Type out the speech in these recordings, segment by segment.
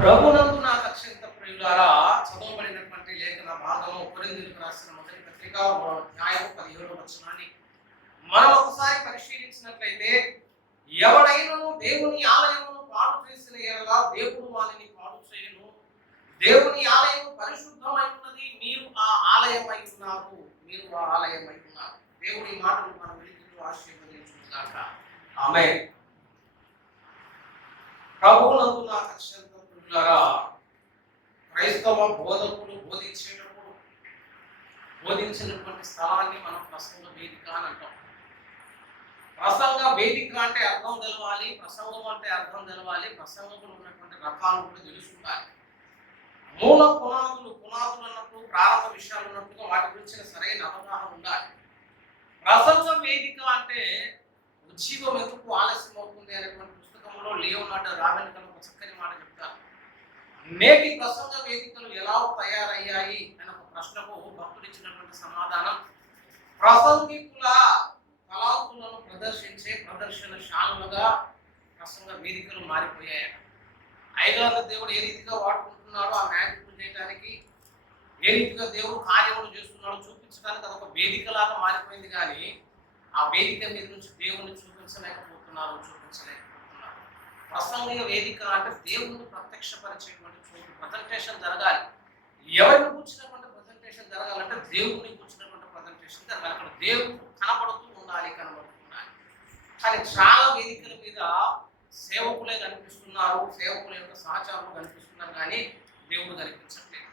ప్రభునందు నాకు అత్యంత ప్రియులారా, చదవబడినటువంటి లేఖన భాగము కొరింథీయులకు రాసిన మొదటి పత్రిక 17వ వచనాన్ని మనం ఒకసారి పరిశీలించినట్లయితే, ఎవడైనను దేవుని ఆలయమును పాడు చేసిన యెడల దేవుడు వానిని పాడు చేయును. దేవుని ఆలయము పరిశుద్ధమై ఉన్నది, మీరు ఆ ఆలయమై ఉన్నారు. దేవుని మాటలు మన వెలుగులో ఆశీర్వదించుగాక. ఆమేన్. ప్రభువునందు నాకు అత్యంత ప్రియులారా, క్రైస్తవ బోధకులు బోధించినటువంటి స్థలాన్ని మనం ప్రసంగ వేదిక అని అంటాం. ప్రసంగ వేదిక అంటే అర్థం తెలవాలి, ప్రసంగం అంటే అర్థం తెలవాలి, ప్రసంగంలో ఉన్నటువంటి రకాలు కూడా తెలుసుకుంటారు. మూల పునాదులు అన్నప్పుడు ప్రారంభ విషయాలు ఉన్నట్టుగా వాటి గురించిన సరైన అవగాహన ఉండాలి. ప్రసంగ వేదిక అంటే ఉజ్జీవం ఎందుకు ఆలస్యం అవుతుంది అనేటువంటి పుస్తకంలో లియోనార్డో రాబిన్ ఒక చక్కని మాట చెప్తారు. నేటి ప్రసంగ వేదికలు ఎలా తయారయ్యాయి అనే ఒక ప్రశ్నకు భక్తులు ఇచ్చినటువంటి సమాధానం, ప్రసంగికుల కళాకులను ప్రదర్శించే ప్రదర్శనశాలలుగా ప్రసంగ వేదికలు మారిపోయాయి. ఐదవ దేవుడు ఏ రీతిగా వాడుకుంటున్నాడో ఆ మ్యాజిక్ చేయడానికి, ఏ రీతిగా దేవుడు కార్యములు చేస్తున్నాడో చూపించడానికి అదొక వేదికలాగా మారిపోయింది. కానీ ఆ వేదిక మీద నుంచి దేవుని చూపించలేకపోతున్నారు. ప్రసంగ వేదిక అంటే దేవుని ప్రత్యక్షపరిచేటువంటి చోటు. ప్రజెంటేషన్ జరగాలి. ఎవరిని కూర్చున్నటువంటి ప్రజెంటేషన్ జరగాలంటే దేవుని కూర్చున్నటువంటి ప్రజెంటేషన్ జరగాలి. అక్కడ దేవుడు కనబడుతూ ఉండాలి. కానీ చాలా వేదికల మీద సేవకులే కనిపిస్తున్నారు, సేవకుల యొక్క సహచారులు కనిపిస్తున్నారు, కానీ దేవుడు కనిపించట్లేదు.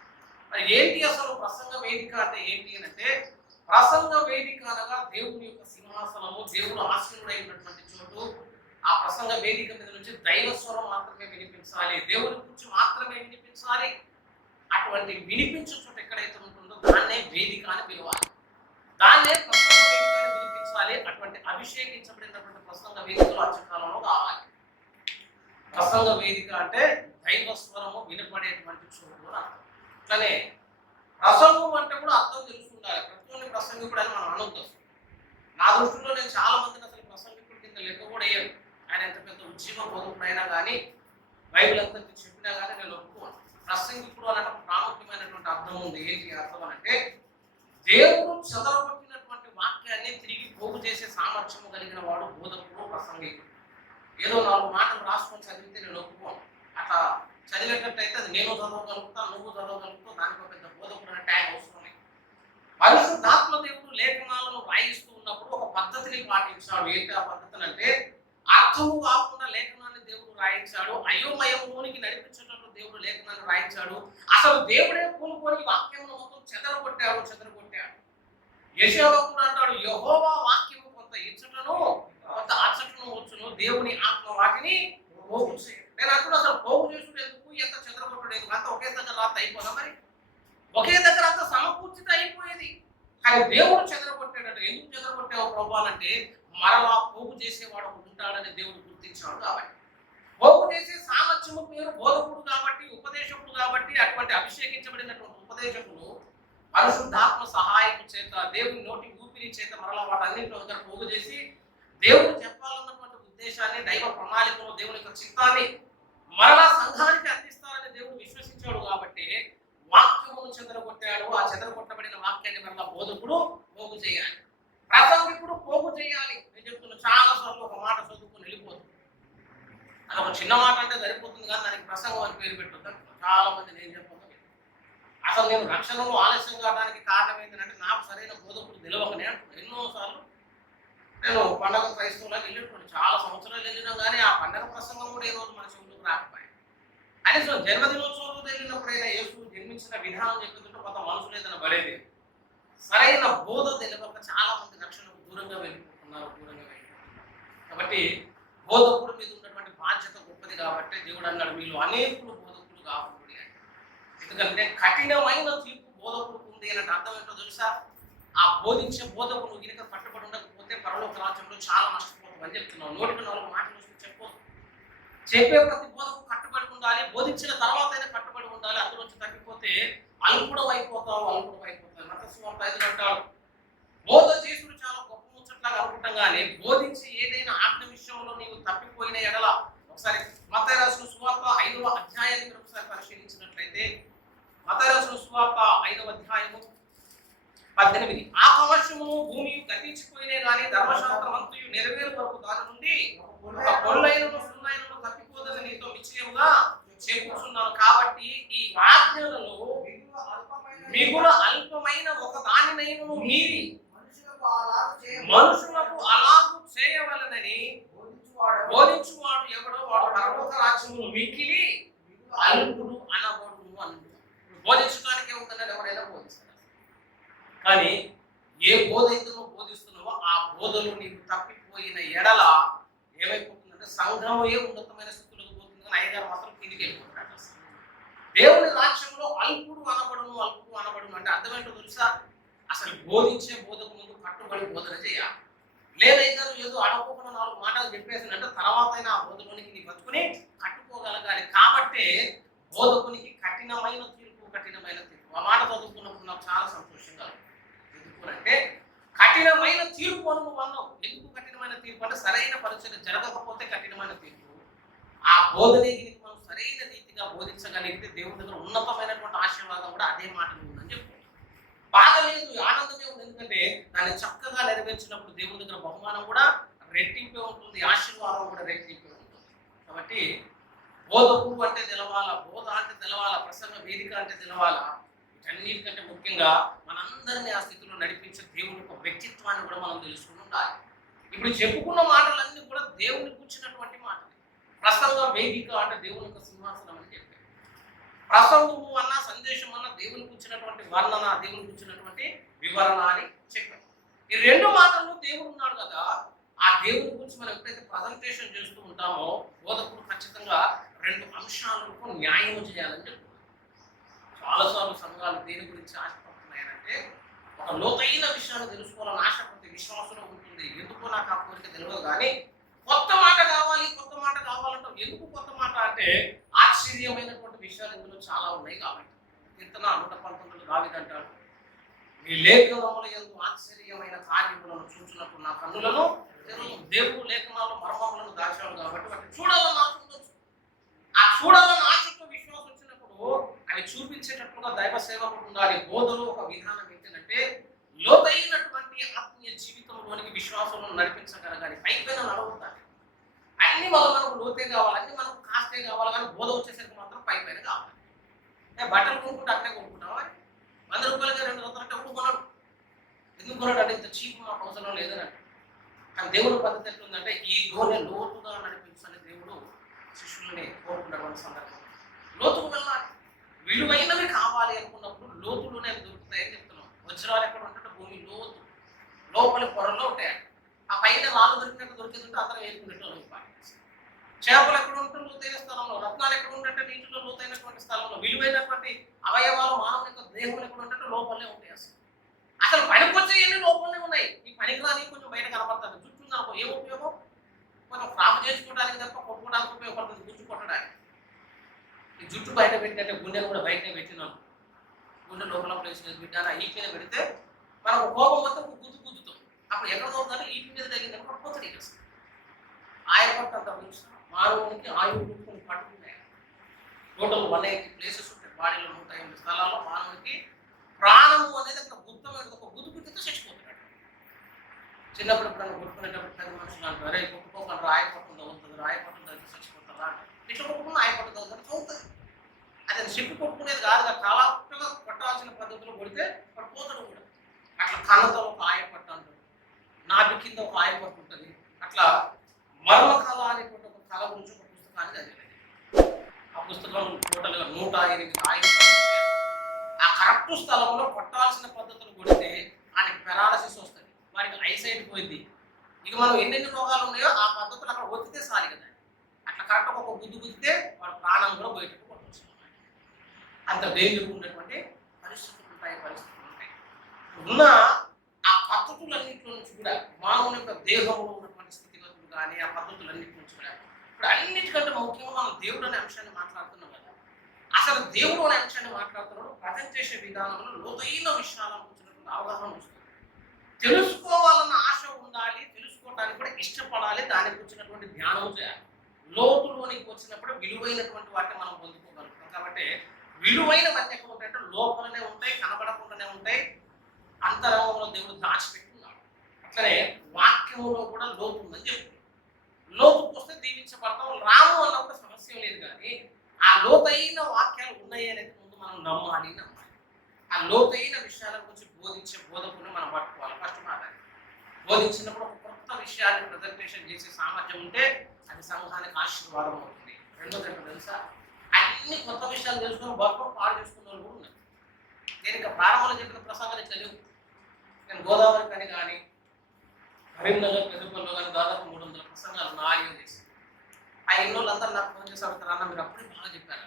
మరి ఏంటి అసలు ప్రసంగ వేదిక అంటే ఏంటి అని అంటే, ప్రసంగ వేదిక అనగా దేవుని యొక్క సింహాసనము, దేవుడు ఆసీనుడైనటువంటి చోటు. ఆ ప్రసంగ వేదిక మీద నుంచి దైవస్వరం మాత్రమే వినిపించాలి, దేవుని గురించి మాత్రమే వినిపించాలి. అటువంటి వినిపించే చోట ఎక్కడైతే ఉంటుందో దాన్నే వేదిక అని పిలవాలి, దాన్నే ప్రసంగ వేదిక అని వినిపించాలి. అటువంటి అభిషేకించబడినటువంటి ప్రసంగ వేదికలు అత్యకాలంలో కావాలి. ప్రసంగ వేదిక అంటే దైవస్వరము వినపడేటువంటి చోటు అని అర్థం. అట్లనే ప్రసంగం అంటే కూడా అర్థం తెలుసుకుంటారు. ప్రతి ప్రసంగికుడు అని మనం అనొద్దు. నా దృష్టిలో నేను చాలా మందిని అసలు ప్రసంగికుడి కింద లెక్క కూడా వేయను. ఆయన ఎంత పెద్ద ఉజ్జీవ బోధకుడైనా కానీ, బైబిల్ అంతా చెప్పినా కానీ నేను ఒప్పుకోను. ప్రసంగికుడు అన్నట్టు ప్రాముఖ్యమైనటువంటి అర్థం ఉంది. ఏంటి అర్థం అంటే, దేవుడు చదవబట్టినటువంటి వాక్యాన్ని తిరిగి పోగు చేసే సామర్థ్యము కలిగిన వాడు బోధకుడు, ప్రసంగికుడు. ఏదో 4 మాటలు రాసుకొని చదివితే నేను ఒప్పుకోను. అట్లా చదివేటట్టయితే అది నేను చదవగలుగుతా, నువ్వు చదవగలుగుతావు, దానికి పెద్ద బోధకుడు అనే ట్యాగ్ అవసరం లేదు. పరిశుద్ధాత్మ దేవుడు లేఖనాలను రాయిస్తూ ఉన్నప్పుడు ఒక పద్ధతిని పాటించాడు. ఏంటి ఆ పద్ధతి అంటే, అర్థము కాకుండా లేఖనాన్ని దేవుడు రాయించాడు, అయోమయంలోనికి నడిపించేటప్పుడు దేవుడు లేఖనాన్ని రాయించాడు. అసలు దేవుడే పూనుకొని వాక్యమును మొత్తం చెదరగొట్టాడు. యెషయా కూడా అంటాడు, యెహోవా వాక్యము కొంత ఇచ్చటను కొంత అచ్చటను వచ్చును, దేవుని ఆత్మ వాటిని పోగు చేయడు. నేను అంటున్నా, అసలు పోగు చేసుడు ఎందుకు, ఎంత చెదరగొట్టడు ఎందుకు, అంతా ఒకే దగ్గర రాత్రి అయిపోదా? మరి ఒకే దగ్గర అంతా సమకూర్చితే అయిపోయేది. కానీ దేవుడు చెదరగొట్టాడట. ఎందుకు చెదరగొట్టావు ప్రభు అంటే, మరలా పోగు చేసేవాడు ఉంటాడని దేవుడు గుర్తించాడు. కాబట్టి పోగు చేసే సామర్థ్యము పేరు బోధకుడు కాబట్టి, ఉపదేశకుడు కాబట్టి, అటువంటి అభిషేకించబడినటువంటి ఉపదేశకుడు పరిశుద్ధాత్మ సహాయం చేత, దేవుని నోటి ఊపిరి చేత మరలా వాటన్నింటిలో దగ్గర పోగు చేసి దేవుడు చెప్పాలన్నటువంటి ఉద్దేశాన్ని, దైవ ప్రణాళికను, దేవుని యొక్క చిత్తాన్ని మరలా సంఘానికి అందిస్తారని దేవుడు విశ్వసించాడు. కాబట్టి వాక్యమును చెదరగొట్టాడు. ఆ చెదరగొట్టబడిన వాక్యాన్ని మరలా బోధకుడు పోగు చేయాలి, ప్రసంగికుడు పోగు చేయాలి. నేను చెప్తున్నా, చాలా సార్లు ఒక మాట చదువుకుని వెళ్ళిపోతుంది. అది ఒక చిన్న మాట అంటే సరిపోతుంది, కానీ దానికి ప్రసంగం అని పేరు పెట్టొద్దు. చాలా మంది నేను చెప్పను, అసలు నేను రక్షణలో ఆలస్యం కావడానికి కారణం ఏంటంటే నాకు సరైన బోధకుడు తెలియకనే అంటున్నాను. ఎన్నోసార్లు నేను పండగ క్రైస్తవులకు వెళ్ళినటువంటి చాలా సంవత్సరాలు వెళ్ళినా కానీ ఆ పండగ ప్రసంగం కూడా ఏ రోజు మన చెవులకు రాకపోయాయి. కనీసం జన్మదినోత్సవం వెళ్ళినప్పుడైనా యేసు జన్మించిన విధానం చెప్తుంటే కొంత మనసులో ఏదైనా పడేది. సరైన బోధ తెలియక చాలా మంది రక్షణకు దూరంగా వెళ్ళిపోతున్నారు. కాబట్టి బోధకుడు మీద ఉన్నటువంటి బాధ్యత గొప్పది. కాబట్టి దేవుడు అన్నాడు, మీలో అనేకులు బోధకులు కాకుండా. ఎందుకంటే కఠినమైన తీర్పు బోధకుడికి ఉంది అని అర్థం ఏంటో తెలుసా? ఆ బోధించే బోధకుడు గినక కట్టుబడి ఉండకపోతే పరలోక రాజ్యంలో చాలా నష్టపోతుందని చెప్తున్నావు. 104 మాటలు చెప్పు. చెప్పే ప్రతి బోధకు కట్టుబడి ఉండాలి. బోధించిన తర్వాత అయినా కట్టుబడి ఉండాలి. అందులోంచి తగ్గిపోతే అల్పుడు అయిపోతావు. మతస్వార్థ 5 అంటాడు, బోధ చేసుడు చాలా గొప్ప ముచ్చట్లాగా అనుకుంటాం, కానీ బోధించి ఏదైనా ఆజ్ఞ విషయంలో నీవు తప్పిపోయిన ఎడల, ఒకసారి మత్తయి రాసిన సువార్త 5వ అధ్యాయానికి ఒకసారి 8 ఆకాశమును భూమి గతించిపోయినే గాని ధర్మశాస్త్రం అంతయు నెరవేరు వరకు దాని నుండి ఒక పొల్లైనను సున్నైనను తప్పిపోదని నీతో నిశ్చయముగా చెప్పుచున్నాను. కాబట్టి ఈ ఆజ్ఞలలో మిగుల అల్పమైన ఒక దానినైనను మీరి మనుషులకు అలాగూ చేయవలనని బోధించువాడు ఎవడో వాడు పరలోక రాజ్యమును మిక్కిలి అల్పుడు అనబడును అన్నాడు. బోధించడానికే ఉందని ఎవరైనా బోధిస్తారు. కానీ ఏ బోధ అయితే నువ్వు బోధిస్తున్నావో ఆ బోధలు నీకు తప్పిపోయిన ఎడల ఏమైపోతుందంటే సంఘమే ఉన్నతమైన స్థితిలోకి పోతుంది, కానీ అయ్యగారు మాత్రం కిందికి వెళ్ళిపోతున్నాడు. దేవుని రాజ్యంలో అల్పుడు అనబడును అంటే అర్థం ఏంటో తెలుసా? అసలు బోధించే బోధకు ముందు కట్టుబడి బోధన చేయాలి. లేదైతే ఏదో అడగకుండా 4 మాటలు చెప్పేసినంటే తర్వాత అయినా ఆ బోధకునికి నీ బతుకుని కట్టుకోగలగాలి. కాబట్టి బోధకునికి కఠినమైన తీర్పు. ఆ మాట చదువుకున్నప్పుడు నాకు చాలా సంతోషంగా ఉంది. ఎందుకంటే కఠినమైన తీర్పు అని నువ్వు అన్నావు. ఎందుకు కఠినమైన తీర్పు అంటే సరైన పరిచయం జరగకపోతే కఠినమైన తీర్పు. ఆ బోధనకి మనం సరైన రీతిగా బోధించగలిగితే దేవుడి దగ్గర ఉన్నతమైనటువంటి ఆశీర్వాదం కూడా అదే మాట ఉందని చెప్పు. బాధ లేదు, ఆనందమే ఉంది. ఎందుకంటే దాన్ని చక్కగా నెరవేర్చినప్పుడు దేవుడి దగ్గర బహుమానం కూడా రెట్టింపే ఉంటుంది, ఆశీర్వాదం కూడా రెట్టింపే ఉంటుంది. కాబట్టి బోధకు అంటే తెలవాలా, బోధ అంటే తెలవాలా, ప్రసంగ వేదిక అంటే తెలవాలా. వీటన్నిటికంటే ముఖ్యంగా మనందరినీ ఆ స్థితిలో నడిపించే దేవుని యొక్క వ్యక్తిత్వాన్ని కూడా మనం తెలుసుకుని ఉండాలి. ఇప్పుడు చెప్పుకున్న మాటలన్నీ కూడా దేవుని కూర్చున్నటువంటి మాటలు. ప్రసంగ వేదిక అంటే దేవుని యొక్క సింహాసనం అని చెప్పారు. ప్రసంగము అన్న సందేశం అన్న దేవుని కూర్చున్నటువంటి వర్ణన, దేవుని కూర్చున్నటువంటి వివరణ అని చెప్పారు. ఈ 2 మాటల్లో దేవుడు ఉన్నాడు కదా. ఆ దేవుని గురించి మనం ఎప్పుడైతే ప్రజెంటేషన్ చేస్తూ ఉంటామో బోధకుడు ఖచ్చితంగా 2 అంశాలకు న్యాయం చేయాలని చెప్తున్నారు. చాలాసార్లు సంఘాలు దేని గురించి ఆశపడుతున్నాయంటే ఒక లోతైన విషయాన్ని తెలుసుకోవాలని ఆశపడితే విశ్వాసంలో ఉంటుంది. ఎందుకో నాకు ఆ కోరిక తెలియదు, కానీ కొత్త మాట కావాలంటే ఎందుకు కొత్త మాట అంటే ఆశ్చర్యమైనటువంటి విషయాలు ఇందులో చాలా ఉన్నాయి. కాబట్టి కీర్తన 119 దావీదు అంటాడు, మీ లేఖనముల యందు ఆశ్చర్యమైన కార్యములను చూసినప్పుడు నా కన్నులను దేవుడు లేఖనాలు మర్మములను దాచాడు. కాబట్టి వాటిని చూడాలని ఆశ ఉండొచ్చు. ఆ చూడాలని ఆశతో విశ్వాసం వచ్చినప్పుడు అవి చూపించేటట్లుగా దైవ సేవకుడు ఉండాలి. బోధలో ఒక విధానం ఏంటంటే లోతైనటువంటి ఆత్మీయ జీవితంలోనికి విశ్వాసంలో నడిపించగలగాలి. పైపైన నడవుతాయి అన్ని మనకు లోతే కావాలి, అన్ని మనకు కాస్తే కావాలి, కానీ బోధ వచ్చేసరికి మాత్రం పైపైన కావాలి. బట్టలు కొనుక్కుంటే అట్లే కొనుక్కుంటావా? 100 రూపాయలకి 2 వందలంటే ఎప్పుడు కొనడు. ఎందుకు కొనడు అంటే ఇంత చీప్ మాకు అవసరం లేదని అంటే. కానీ దేవుని పద్ధతి ఎట్లుందంటే ఈ ధోని లోతుగా నడిపించని దేవుడు శిష్యుల్ని కోరుకున్నటువంటి సందర్భం. లోతుకు వెళ్ళాలి. విలువైనవి కావాలి అనుకున్నప్పుడు లోతులోనే అవి దొరుకుతాయని చెప్తున్నాం. వజ్రాలు ఎక్కడ ఉంటే భూమి లోతు లోపలి పొరలో ఉంటాయి. ఆ పైన రాళ్ళు దొరికినట్టు దొరికిందంటే అందరం వేసుకునేట్టు చేపలు ఎక్కడ ఉంటే లోతైన స్థలంలో, రత్నాలు ఎక్కడ ఉంటే నీటిలో లోతైనటువంటి స్థలంలో, విలువైనటువంటి అవయవాలు మానవుని యొక్క దేహం ఎక్కడ ఉంటే లోపలనే ఉంటాయి. అసలు పనికొచ్చే ఎన్ని లోపలనే ఉన్నాయి. ఈ పనికిరాని కొంచెం బయట కనపడతాడు. జుట్టు నాకు ఏం ఉపయోగం? కొంచెం క్రాప్ చేసుకోవడానికి తప్ప కొట్టుకోవడానికి ఉపయోగపడుతుంది, గుజ్జు కొట్టడానికి. ఈ జుట్టు బయట పెట్టినట్టే గుండెను కూడా బయటనే పెట్టినాను. గుండె లోపల ప్లేస్ లేదు బిడ్డ, ఈ మీద పెడితే మనకు కోపం మొత్తం గుద్దుతాం. అప్పుడు ఎక్కడ అవుతుందంటే ఈ మీద తగ్గింది అనుకో పోతుంది. ఆయపట్టు అంత మానవునికి ఆయువు పట్టుకున్నాయి. టోటల్ 180 ప్లేసెస్ ఉంటాయి బాడీలో. 180 స్థలాల్లో మానవునికి ప్రాణము అనేది అక్కడ గుర్తమైన ఒక గుద్దుతో చచ్చిపోతున్నాడు. చిన్నప్పుడు ఎప్పుడైనా కొట్టుకునేటప్పుడు పెద్ద మనుషులు అంటారు, అరే కొట్టుకోకుండా ఆయపట్టు తగ్గుతుంది, రాయపట్టు తగ్గి చచ్చిపోతుందా అంటే ఇట్లా కొట్టుకున్న ఆయపట్టు తగ్గుతుంది చదువుతుంది. అది చెప్పి కొట్టుకునేది కాదు, కళాత్మకంగా కొట్టాల్సిన పద్ధతిలో కొడితే వాడు పోతాడు కూడా. అట్లా కళ్ళతో ఒక ఆయపట్టు అంటారు, నాటి కింద ఒక ఆయపట్టు ఉంటుంది. అట్లా మరణ కళ అనేటువంటి ఒక కళ గురించి ఒక పుస్తకాన్ని చదివాను. ఆ పుస్తకం టోటల్గా 108 ఆయపట్టు. ఆ కరెక్ట్ స్థలంలో కొట్టాల్సిన పద్ధతులు కొడితే ఆయనకి పెరాలసిస్ వస్తుంది, వారికి ఐసైట్ పోయింది. ఇక మనం ఎన్నెన్ని రోగాలు ఉన్నాయో ఆ పద్ధతులు అక్కడ ఒత్తితే చాలు కదా. అట్లా కరెక్ట్గా ఒక గుద్దితే వాడు ప్రాణం కూడా బయటకు కొట్టవచ్చు. అంత డేంజర్ ఉన్నటువంటి పరిస్థితులు ఉంటాయి. ఉన్న ఆ పద్ధతులన్నింటి నుంచి కూడా మానవుని యొక్క దేహంలో ఉన్నటువంటి స్థితిగతులు కానీ ఆ పద్ధతులన్నింటి నుంచి కూడా ఇప్పుడు అన్నిటికంటే ముఖ్యంగా మనం దేవుడు అనే అంశాన్ని మాట్లాడుతున్నాం కదా. అసలు దేవుడు అనే అంశాన్ని మాట్లాడుతున్నాడు. ప్రజెంటేషన్ విధానంలో లోతైన విషయాలను కూర్చున్నటువంటి అవగాహన వస్తుంది. తెలుసుకోవాలన్న ఆశ ఉండాలి, తెలుసుకోవడానికి కూడా ఇష్టపడాలి, దానికి వచ్చినటువంటి ధ్యానం చేయాలి. లోతులోనికి వచ్చినప్పుడు విలువైనటువంటి వాటిని మనం పొందుకోగలుగుతాం. కాబట్టి విలువైనవన్నీ ఎక్కడ ఉంటాయంటే లోపలనే ఉంటాయి, కనబడకుండానే ఉంటాయి. అంతరంగంలో దేవుడు దాచిపెట్టున్నాడు. అట్లనే వాక్యములో కూడా లోతు ఉందని చెప్తుంది. లోతుకు వస్తే దీవించబడతాం, రాము అన్నప్పుడు సమస్య లేదు. కానీ ఆ లోతైన వాక్యాలు ఉన్నాయి అనేది ముందు మనం నమ్మాలి. ఆ లోతైన విషయాల గురించి బోధించే బోధకుని మనం పట్టుకోవాలి. ఫస్ట్ మాట, బోధించినప్పుడు ఒక కొత్త విషయాన్ని ప్రజెంటేషన్ చేసే సామర్థ్యం ఉంటే అది సంఘానికి ఆశీర్వాదం అవుతుంది. రెండోది ఏంటో తెలుసా, అన్ని కొత్త విషయాలు తెలుసుకుని బతుకు పాడు చేసుకున్న వాళ్ళు కూడా ఉన్నారు. నేను ఇంకా ప్రారంభంలో చెప్పిన ప్రసంగాలు ఇట్లా లేవు. నేను గోదావరి కని కానీ కరీంనగర్ పెద్దపల్లిలో కానీ దాదాపు 300 ప్రసంగాలు నా ఆడియో చేశాను. ఆ ఎన్నోళ్ళందరూ నాకు ఫోన్ చేసి అడుగుతారు, అన్న మీరు అప్పుడే బాగా చెప్పారు,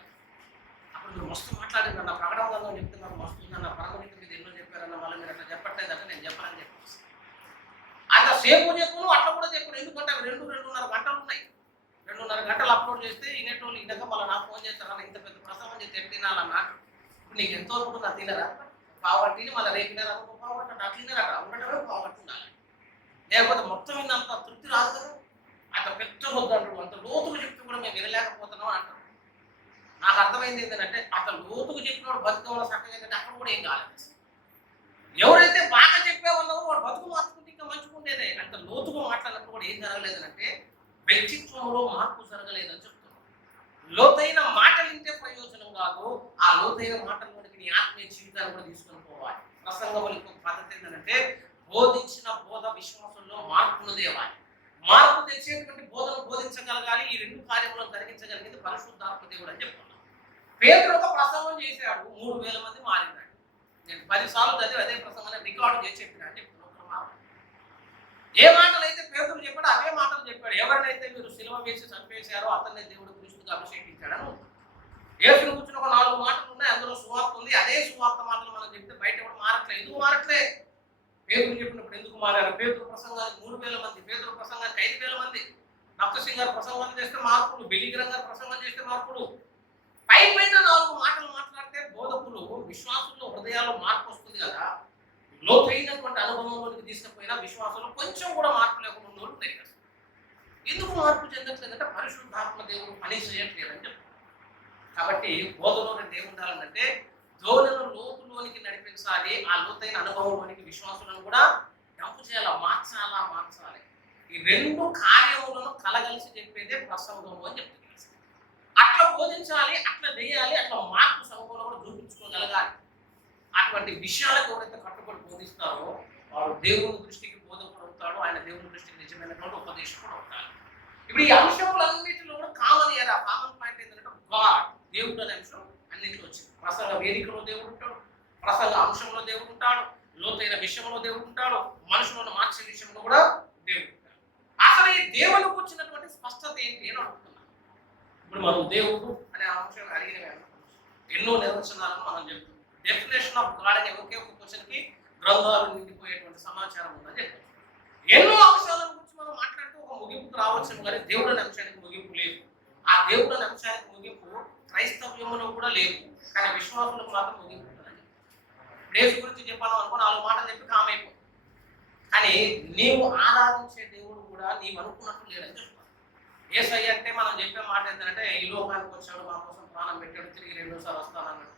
అప్పుడు మీరు మస్తు మాట్లాడారు, నా ప్రకటనలో చెప్తున్నారు మస్తు, నా పరమనీతి మీద ఎన్నో చెప్పారన్న, మళ్ళీ మీరు అట్లా చెప్పట్లేదంటే నేను చెప్పాలని చెప్పేసి అంత సేపు చెప్పను, అట్లా కూడా చెప్పను. ఎందుకంటే అవి 2-2.5 గంటలు ఉన్నాయి. 2.5 గంటలు అప్లోడ్ చేస్తే ఇనేటోళ్ళు ఇనక మళ్ళీ నాకు ఫోన్ చేస్తారన్న, ఇంత పెద్ద ప్రసంగం చేసి తినాలన్నా ఇప్పుడు నీకు ఎంతో ఉంటుంది, అది తినరా పావర్టీని మళ్ళీ రేపు తినరా పావర్టీ అంటే తినరట, ఉండటమే పావర్టీ ఉండాలి. లేకపోతే మొత్తం విన్నంత తృప్తి రాదు కదా. అంత పెద్ద వద్దు అంటాడు, అంత లోతుకు చెప్తూ కూడా మేము వినలేకపోతున్నాం అంటారు. నాకు అర్థమైంది ఏంటంటే అంత లోతుకు చెప్పినవాడు బతుకు చక్కగా ఏంటంటే అక్కడ కూడా ఏం కాలేదు. ఎవరైతే బాగా చెప్పేవాళ్ళో వాడు బతుకు మార్చుకుంటే ఇంకా మంచుకుంటేనే. అంత లోతుగా మాట్లాడినప్పుడు కూడా ఏం జరగలేదనంటే వ్యక్తిత్వంలో మార్పు జరగలేదని చెప్తున్నాం. లోతైన మాటలు వింటే ప్రయోజనం కాదు, ఆ లోతైన మాటల్లోనికి నీ ఆత్మీయ జీవితాన్ని కూడా తీసుకొని పోవాలి. ప్రసంగం ఇంకొక పద్ధతి ఏంటంటే బోధించిన బోధ విశ్వాసంలో మార్పును తేవాలి. మార్పు తెచ్చేటువంటి బోధను బోధించగలగాలి. ఈ 2 కార్యములను జరిగించగలిగింది పరిశుద్ధాత్మ దేవుడు అని చెప్తున్నాను. పేతురు ఒక ప్రసంగం చేశాడు, 3000 మంది మారినాడు. నేను 10 సార్లు చదివి అదే ప్రసంగాన్ని రికార్డు చేసి చెప్పినా అని చెప్తున్నాను. ఏ మాటలు అయితే పేతురు చెప్పాడో అవే మాటలు చెప్పాడు. ఎవరినైతే మీరు సిలువ వేసి చంపేశారో అతన్నే దేవుడు క్రీస్తుగా అభిషేకించాడని. యేసును కూర్చుని ఒక 4 మాటలు ఉన్నాయి, అందులో సువార్త ఉంది. అదే సువార్త మాటలు మనం చెప్తే బయట కూడా మారట్లేదు. ఎందుకు మారట్లే? పేతురు చెప్పినప్పుడు ఎందుకు మారారు? పేతురు ప్రసంగానికి 3000 మంది, పేతురు ప్రసంగానికి 5000 మంది, డాక్టర్ సింగ్ గారు ప్రసంగం చేస్తే మార్పులు, బిలిగ్రం గారు ప్రసంగం చేస్తే మార్పులు. పైపైన 4 మాటలు మాట్లాడితే బోధకులు విశ్వాసుల్లో హృదయాల్లో మార్పు వస్తుంది కదా. లోతైనటువంటి అనుభవంలోకి తీసుకుపోయినా విశ్వాసంలో కొంచెం కూడా మార్పు లేకుండా ఉన్నోళ్ళు తెలియదు. ఎందుకు మార్పు చెందట్లేదంటే పరిశుద్ధాత్మ దేవుడు పని చేయట్లేదని చెప్తారు. కాబట్టి బోధలో ఏముండాలంటే ధోరణులను లోతులోనికి నడిపించాలి. ఆ లోతైన అనుభవంలోనికి విశ్వాసులను కూడా డంపు చేయాలి, మార్చాలి. ఈ 2 కార్యములను కలగలిసి చెప్పేదే ప్రసంగము అని చెప్తుంది. అట్లా బోధించాలి, అట్లా చేయాలి, అట్లా మార్పు సంఘంలో కూడా చూపించుకోగలగాలి. అటువంటి విషయాలకు ఎవరైతే కట్టుబడి బోధిస్తారో వాడు దేవుని దృష్టికి బోధకుడు అవుతాడు, ఆయన దేవుని దృష్టికి నిజమైనటువంటి ఉపదేశకుడు అవుతాడు. ఇప్పుడు ఈ అంశములన్నిటిలో కూడా కామన్ పాయింట్ ఏంటంటే గాడ్, దేవుడు అనే అంశం అన్నింటిలో వచ్చింది. ప్రసంగ వేదికలో దేవుడు ఉంటాడు, ప్రసంగ అంశంలో దేవుడు ఉంటాడు, లోతైన విషయంలో దేవుడు ఉంటాడు, మనుషులను మార్చే విషయంలో కూడా దేవుడు ఉంటాడు. అసలు ఈ దేవునికి వచ్చినటువంటి స్పష్టత ఏంటి అని అడుగుతున్నాను. ఇప్పుడు మనం దేవుడు అనే అంశం అడిగిన ఎన్నో నిర్వచనాలను మనం చెప్తాం. డెఫినేషన్ ఆఫ్ గాడ్ అనే ఒకే ఒక క్వశ్చన్కి గ్రంథాలు నిండిపోయేటువంటి సమాచారం ఉందని చెప్తాం. ఎన్నో అంశాల గురించి మనం మాట్లాడుతూ ఒక ముగింపుకు రావచ్చు, కానీ దేవుడు అనే అంశానికి ముగింపు లేదు. ఆ దేవుడు అనే అంశానికి ముగింపు క్రైస్తవ్యంలో కూడా లేదు, కానీ విశ్వాసులకు మాత్రం ముగింపు ఉంటుందని. యేసు గురించి చెప్పాను అనుకో 4 మాటలు చెప్పి కామైపోతుంది. కానీ నీవు ఆరాధించే దేవుడు కూడా నీవు అనుకున్నట్టు లేదని చెప్తాను. యేసయ్య అంటే మనం చెప్పే మాట ఏంటంటే ఈ లోకానికి వచ్చాడు, మా కోసం ప్రాణం పెట్టాడు, తిరిగి 2వ సారి వస్తానన్నాడు.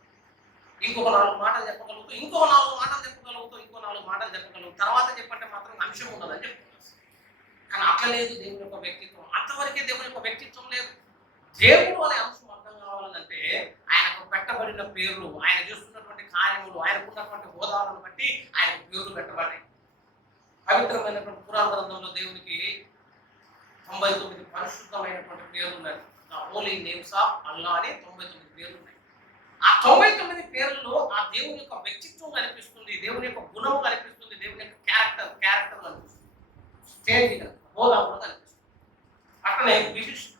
ఇంకొక 4 మాటలు చెప్పగలుగుతూ, ఇంకో 4 మాటలు చెప్పగలుగుతూ, ఇంకో 4 మాటలు చెప్పగలుగుతూ, తర్వాత చెప్పంటే మాత్రం అంశం ఉండదని చెప్తున్నారు. కానీ అట్లా లేదు దేవుని యొక్క వ్యక్తిత్వం. అంతవరకే దేవుని యొక్క వ్యక్తిత్వం లేదు. దేవుడు అనే అంశం అర్థం కావాలంటే ఆయనకు పెట్టబడిన పేర్లు, ఆయన చేస్తున్నటువంటి కార్యములు, ఆయనకున్నటువంటి హోదాలను బట్టి ఆయనకు పేర్లు పెట్టబడ్డాయి. పవిత్రమైనటువంటి పురాణ గ్రంథంలో దేవునికి 99 పరిశుద్ధమైనటువంటి పేర్లు ఉన్నాయి. ద హోలీ నేమ్స్ ఆఫ్ అల్లా అని 99 పేర్లు ఉన్నాయి. ఆ 99 పేర్లలో ఆ దేవుని యొక్క వ్యక్తిత్వం కనిపిస్తుంది, దేవుని యొక్క గుణం కనిపిస్తుంది, దేవుని యొక్క క్యారెక్టర్ కనిపిస్తుంది, స్టేజ్ హోదా కూడా కనిపిస్తుంది. అట్లనే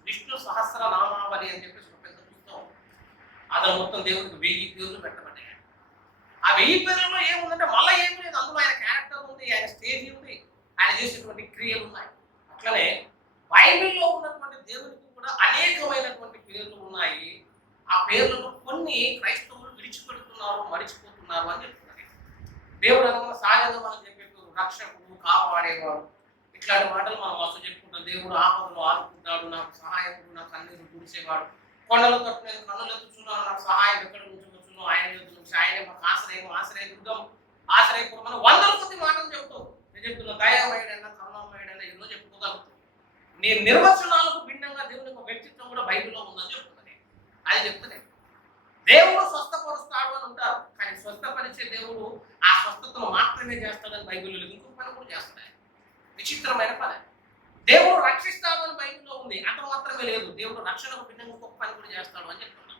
విష్ణు సహస్ర నామావళి అని చెప్పేసి ఒక పెద్ద పుస్తకం, అతను మొత్తం దేవునికి 1000 పేర్లు పెట్టబడ్డాయి. ఆ 1000 పేర్లలో ఏముందంటే మళ్ళీ ఏం లేదు, అందులో ఆయన క్యారెక్టర్ ఉంది, ఆయన స్టేజ్ ఉంది, ఆయన చేసేటువంటి క్రియలు ఉన్నాయి. అట్లనే బైబిల్లో ఉన్నటువంటి దేవునికి కూడా అనేకమైనటువంటి పేర్లు ఉన్నాయి. ఆ పేర్లను కొన్ని క్రైస్తవులు విడిచిపెడుతున్నారు, మరిచిపోతున్నారు అని చెప్తున్నారు. దేవుడు అనగా సహజంగా మనం చెప్పే రక్షకుడు, కాపాడేవాడు, ఇట్లాంటి మాటలు మనం మస్తు చెప్పుకుంటాం. దేవుడు ఆపదలు ఆదుకుంటాడు, నాకు సహాయకుడు, నా కన్నీరు తుడిచేవాడు, కొండల తట్టు నేను కన్నులు ఎత్తుచున్నాను, నాకు సహాయం ఎక్కడ నుంచి వచ్చునో ఆయన ఎదురు నుంచి, ఆయనే మాకు ఆశ్రయం, ఆశ్రయ దుర్గం, ఆశ్రయపురమని వందల కొద్ది మాటలు చెప్తావు. నేను చెప్తున్నా దయామయుడైనా కరుణామయుడైనా ఎన్నో చెప్పుకోగలుగుతావు. నీ నిర్వచనాలకు భిన్నంగా దేవుని యొక్క వ్యక్తిత్వం కూడా బైబిల్లో ఉందని చెప్తున్నది. అది చెప్తున్నాయి. దేవుడు స్వస్థపరుస్తాడు అని ఉంటారు, కానీ స్వస్థపరిచే దేవుడు ఆ స్వస్థతను మాత్రమే చేస్తాడని బైబిల్లో ఇంకొక పని కూడా చేస్తాడు. విచిత్రమైన పని. దేవుడు రక్షిస్తాడు అని బైబిల్లో ఉంది, అంత మాత్రమే లేదు, దేవుడు రక్షణకు భిన్నంగా ఇంకొక పని కూడా చేస్తాడు అని చెప్తున్నాడు.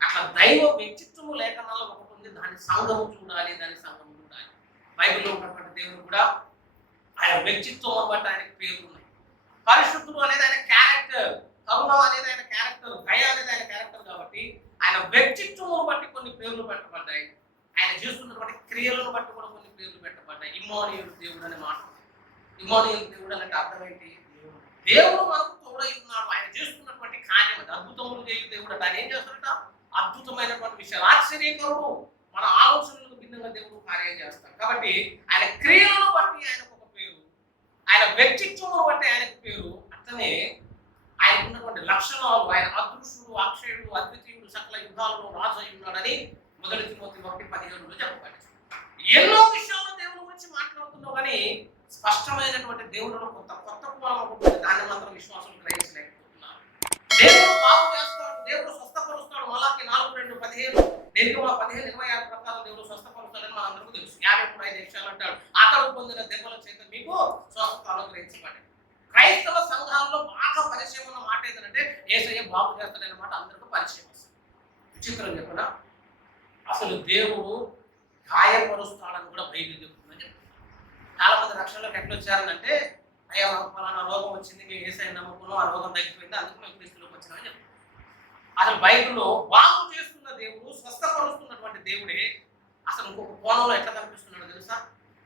అట్లా దైవ వ్యక్తిత్వము లేఖనాల్లో ఒకటి ఉంది, దాని సంఘము చూడాలి, దాని సంఘము చూడాలి. బైబిల్లో ఉన్నటువంటి దేవుడు కూడా ఆయన వ్యక్తిత్వం బట్టి ఆయనకు పేర్లు ఉన్నాయి. పరిశుద్ధుడు అనేది ఆయన క్యారెక్టర్, కరుణ అనేది ఆయన క్యారెక్టర్, దయ అనేది ఆయన క్యారెక్టర్. కాబట్టి ఆయన వ్యక్తిత్వం బట్టి కొన్ని పేర్లు పెట్టబడ్డాయి, ఆయన చేస్తున్నటువంటి క్రియలను బట్టి కూడా కొన్ని పేర్లు పెట్టబడ్డాయి. ఇమ్మానుయేలు దేవుడు అనే మాట. ఇమ్మానుయేలు దేవుడు అంటే అర్థం ఏంటి? దేవుడు మనకు తోడై ఉన్నాడు. ఆయన చేస్తున్నటువంటి కార్యం అది. అద్భుతములు చేయు దేవుడు అంటే ఆయన ఏం చేస్తాడట? అద్భుతమైనటువంటి విషయాలు, ఆశ్చర్యకరుడు. మన ఆలోచనలకు భిన్నంగా దేవుడు కార్యం చేస్తాడు. కాబట్టి ఆయన క్రియలను బట్టి ఆయనకు ఒక పేరు, ఆయన వ్యక్తిత్వం బట్టి ఆయనకు పేరు. అట్లనే ఆయన ఉన్నటువంటి లక్షణాలు, ఆయన అదృశ్యుడు, అక్షయుడు, అద్వితీయుడు, సకల యుగాలలో రాజు అయి ఉన్నాడని 1 తిమోతి 1:17 చెప్పబడింది. ఎన్నో విషయాలు దేవుడి గురించి మాట్లాడుతున్నావు, కానీ స్పష్టమైనటువంటి దేవుడు కొత్త కులం ఉంటుంది, దాన్ని మాత్రం విశ్వాసం గ్రహించలేకపోతున్నారు. దేవుడు బాగు చేస్తాడు, దేవుడు స్వస్థపరుస్తాడు. మలాకి 4:2-15, నిర్గమ 15:26 ప్రకారం దేవుడు స్వస్థపరుస్తాడని మనందరికీ తెలుసు. 53 విషయాలు అంటాడు, అతడు పొందిన దెబ్బల చేత మీకు స్వస్థత అనుగ్రహించబడింది. క్రైస్తవ సంఘాల్లో బాగా పరిచయం ఉన్న మాట ఏంటంటే యేసయ్య బాగు చేస్తాడనే మాట అందరికీ పరిచయం వస్తుంది. విచిత్రం చెప్పనా? అసలు దేవుడు గాయపరుస్తాడని కూడా బైబిల్ చెప్తుందని. చాలా మంది రక్షణలోకి ఎట్లా వచ్చారనంటే, అయ్యా ఫలానా రోగం వచ్చింది, మేము యేసయ్య నమ్ముకున్నాం, ఆ రోగం తగ్గిపోయింది, అందుకు మేము క్రీస్తులోకి వచ్చినామని చెప్తాం. అసలు బైబిల్లో బాగు చేస్తున్న దేవుడు, స్వస్థపరుస్తున్నటువంటి దేవుడే అసలు ఇంకొక కోణంలో ఎట్లా కనిపిస్తున్నాడో తెలుసా?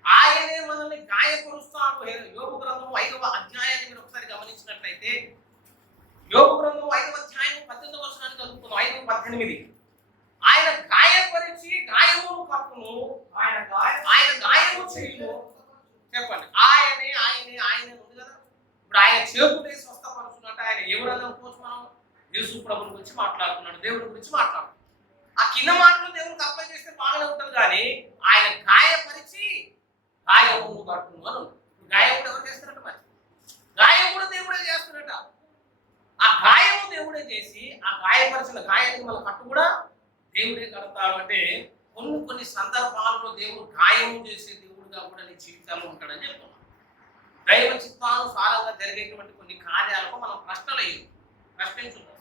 ఆయనే మనల్ని గాయపరుస్తాడు. యోబు గ్రంథం 5వ అధ్యాయాన్ని మీరు ఒకసారి గమనించినట్లయితే, యోబు గ్రంథం 5వ అధ్యాయం 18వ వచనాన్ని చదువుతున్నాం. 5:18. ఆయన గాయపరిచి గాయమును కట్టును, ఆయన గాయము చేయును. చెప్పండి, ఆయనే ఆయనే ఆయనే ఉంది కదా. ఇప్పుడు ఆయన చేతులే స్వస్థపరుచున్నట్టు ఆయన ఎవరన్నా అనుకోవచ్చు. మనం యేసు ప్రభుని గురించి మాట్లాడుతున్నాడు, దేవుడి గురించి మాట్లాడుతున్నాడు. ఆ కింద మాటలు దేవుడికి అప్లై చేస్తే బాగానే ఉంటుంది, కానీ ఆయన గాయపరిచి గాయము కట్టును అని. గాయం కూడా ఎవరు చేస్తారట? మరి గాయం కూడా దేవుడే చేస్తున్నట. ఆ గాయము దేవుడే చేసి, ఆ గాయపరిచిన గాయానికి మళ్ళీ కట్టు కూడా దేవుడే కడతాడు. అంటే కొన్ని సందర్భాలలో దేవుడు గాయము చేసే దేవుడుగా కూడా నీ జీవితాల్లో ఉంటాడని చెప్తున్నాం. దైవ చిత్తానుసారంగా జరిగేటువంటి కొన్ని కార్యాలకు మనం ప్రశ్నించున్నాం.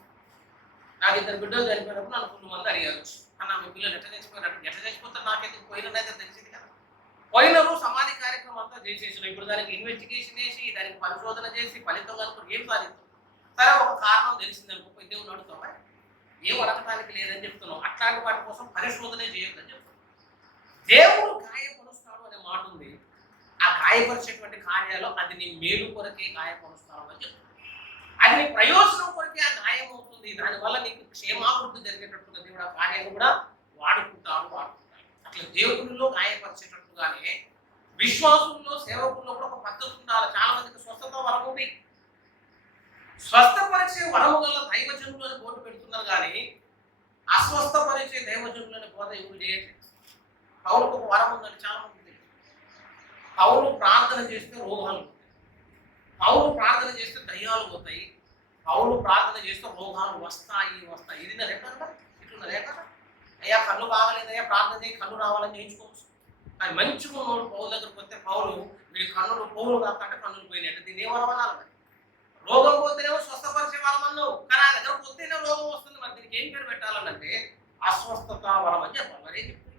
నాకు 2 బిడ్డలు చనిపోయినప్పుడు నన్ను కొంతమంది అడిగారు, అన్న మీ పిల్లలు ఎట్లా చచ్చిపోయినట్టు, ఎట్లా చచ్చిపోతారు నాకైతే పోయినదైతే తెలిసింది కదా. పోయినరు సమాధి కార్యక్రమం అంతా చేసేసిన, ఇప్పుడు దానికి ఇన్వెస్టిగేషన్ చేసి, దానికి పరిశోధన చేసి, ఫలితం కనుక ఏం సాధిస్తాం? సరే, ఒక కారణం తెలిసింది అనుకో, పోయి దేవుని అడుగుతాం, ఏం అడగటానికి లేదని చెప్తున్నాం. అట్లాంటి వాటి కోసం పరిశోధనే చేయొద్దని చెప్తున్నాం. దేవుడు గాయపరుస్తాడు అనే మాట ఉంది. ఆ గాయపరిచేటువంటి కార్యాలు అది నీ మేలు కొరకే గాయపరుస్తాడు అని చెప్తున్నాం. అది నీ ప్రయోజనం కొరకే ఆ గాయం అవుతుంది. దానివల్ల నీకు క్షేమాభివృద్ధి జరిగేటట్టుగా దేవుడు ఆ కార్యాన్ని కూడా వాడుకుంటాడు. అట్లా దేవుడిలో గాయపరిచేటట్టుగానే విశ్వాసుల్లో, సేవకుల్లో కూడా ఒక పద్ధతి ఉండాలి. చాలా మందికి స్వస్థత వరం ఉంది, స్వస్థపరిచే వరము గల దైవజనులు అని బోర్డు పెడుతున్నారు, కానీ అస్వస్థపరిచే దైవజనులని బోధ ఎవరు చేయట్లేదు. పౌలుకు ఒక వరం ఉందని చాలా మంది తెలుసు. పౌలు ప్రార్థన చేస్తే రోగాలు పోతాయి, పౌలు ప్రార్థన చేస్తే దయ్యాలు పోతాయి, పౌలు ప్రార్థన చేస్తే రోగాలు వస్తాయి. ఇది లేక ఇట్లున్నా లేక అయ్యా కళ్ళు బాగలేదయ్యా ప్రార్థన చేయి, కళ్ళు రావాలని చేయించుకోవచ్చు. కానీ మంచిగా ఉన్నోడు పౌలు దగ్గరకు వస్తే పౌలు వీడి కన్నులు పౌలు కాకుండా కన్నులు పోయినట్టు దీన్ని ఏమనవనాలి? మరి రోగం పోతేనేమో స్వస్థపరిచే వరం అన్నావు, కానీ ఆ దగ్గర పోతేనే రోగం వస్తుంది. మరి దీనికి ఏం పేరు పెట్టాలంటే అస్వస్థత వరం అని చెప్పాలి. మరి ఏం చెప్తుంది?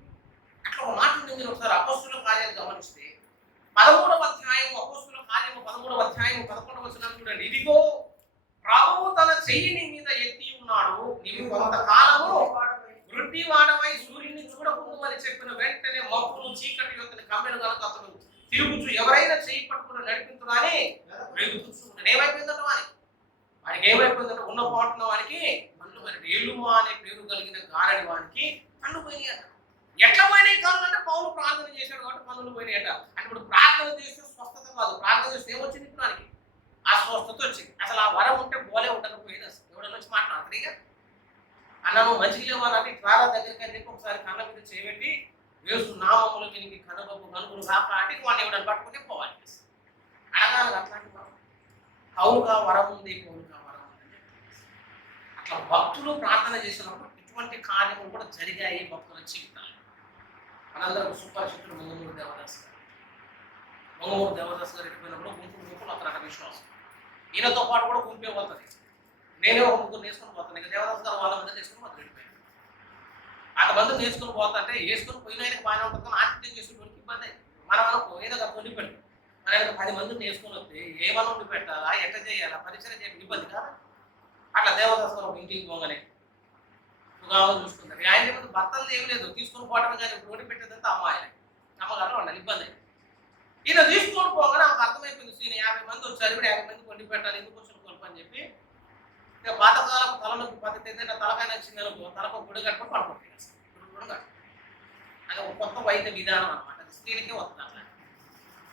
అట్లా ఒక మాట ఉంది. మీరు ఒకసారి అపోస్తుల కార్యాలు గమనిస్తే 13వ అధ్యాయం, అపోస్తుల కార్యము 13వ అధ్యాయం 11వ వచనం చూడండి. ఇదిగో ప్రభువు తన చెయ్యిని మీద ఎత్తి ఉన్నాడు, నీవు కొంతకాలము వృద్ధివాడమై సూర్యుని చూడకూడదు అని చెప్పిన వెంటనే మబ్బును చీకటి యొక్క కమ్మెను కనుక అతడు తిరుగుచు ఎవరైనా చెయ్యి పట్టుకుని నడిపించుడాని వెలుగుతున్నాడు. ఏమైపోయిందట వానికి ఏమైపోయిందట? ఉన్న పాటున్న వానికి కళ్ళు మరి ఏలుమా అనే పేరు కలిగిన గారడి వానికి కళ్ళు పోయినాయట. ఎట్లా పోయినాయి కళ్ళు అంటే పౌలు ప్రార్థన చేశాడు కాబట్టి కన్నులు పోయినాయట. అంటే ఇప్పుడు ప్రార్థన చేస్తే స్వస్థత కాదు, ప్రార్థన చేస్తే ఏమొచ్చింది? ఇప్పుడు వానికి ఆ స్వస్థత వచ్చింది. అసలు ఆ వరం ఉంటే బోలే ఉండకపోయేది. అసలు ఎవడన్నా వచ్చి మాట్లాడతారు ఇక అన్న నువ్వు మంచిగా లేవాలంటే ఇట్లా దగ్గరికి అని చెప్పి ఒకసారి కళ్ళ మీద చేయబెట్టి యేసు నామములో వీనికి కనుగొను కాక అంటే వాడిని ఎవడని పట్టుకుంటే పోవాలి. అడగాలి అట్లాంటి వరం. కౌలుగా వరం ఉంది, కౌలుగా వరం ఉంది అని చెప్పి. అట్లా భక్తులు ప్రార్థన చేసినప్పుడు ఇటువంటి కార్యములు కూడా జరిగాయి భక్తుల జీవితాలు. మనందరం సుపరిచితులు మంగమూరు దేవదాస్ గారు. మంగమూరు దేవదాస్ గారు ఎట్టిపోయినప్పుడు గుంపులు అతను విశ్వాసం. ఈయనతో పాటు కూడా గుంపే పోతుంది. నేనే ఒక ముగ్గురు నేర్చుకుని పోతాను. ఇక దేవదాస్ గారు వాళ్ళ మంది నేర్చుకుని మొదలు వెళ్ళిపోయాను. అంతమంది నేర్చుకుని పోతుంటే వేసుకుని పోయిన ఆయనకి బాగానే ఉంటుంది, కానీ ఆతిథ్యం చేసుకునేవాడికి ఇబ్బంది. మనం ఏదో వండి పెడతాం. మన ఆయన 10 మందిని నేర్చుకుని వస్తే ఏమన్నా వండి పెట్టాలా, ఎట్ట చేయాలా, పరిచయం చేయడం ఇబ్బంది కాదు. అట్లా దేవదాస్ గారు ఒక ఇంటికి పోగానే సుగామని చూసుకుంటారు. ఆయన ముందు భర్తలు ఏం లేదు, తీసుకుని పోవటం కానీ వండి పెట్టేదంతా అమ్మాయిలే. అమ్మగారు ఉండాలి, ఇబ్బంది. ఈయన తీసుకొని పోగానే నాకు అర్థమైపోయింది. ఈయన 50 మంది వచ్చారు, ఇప్పుడు 50 మందికి వండి పెట్టాలి, ఎందుకు వచ్చిన కొలుపు అని చెప్పి ఇక పాతకాలం తలలోకి పద్ధతి ఏంటంటే తలకాయ నచ్చిందనుకో తలకు గుడి కట్టుకొని పడుకుంటాయి. అది ఒక కొత్త వైద్య విధానం అనమాట. అది స్త్రీలకే వస్తుంది. అట్లా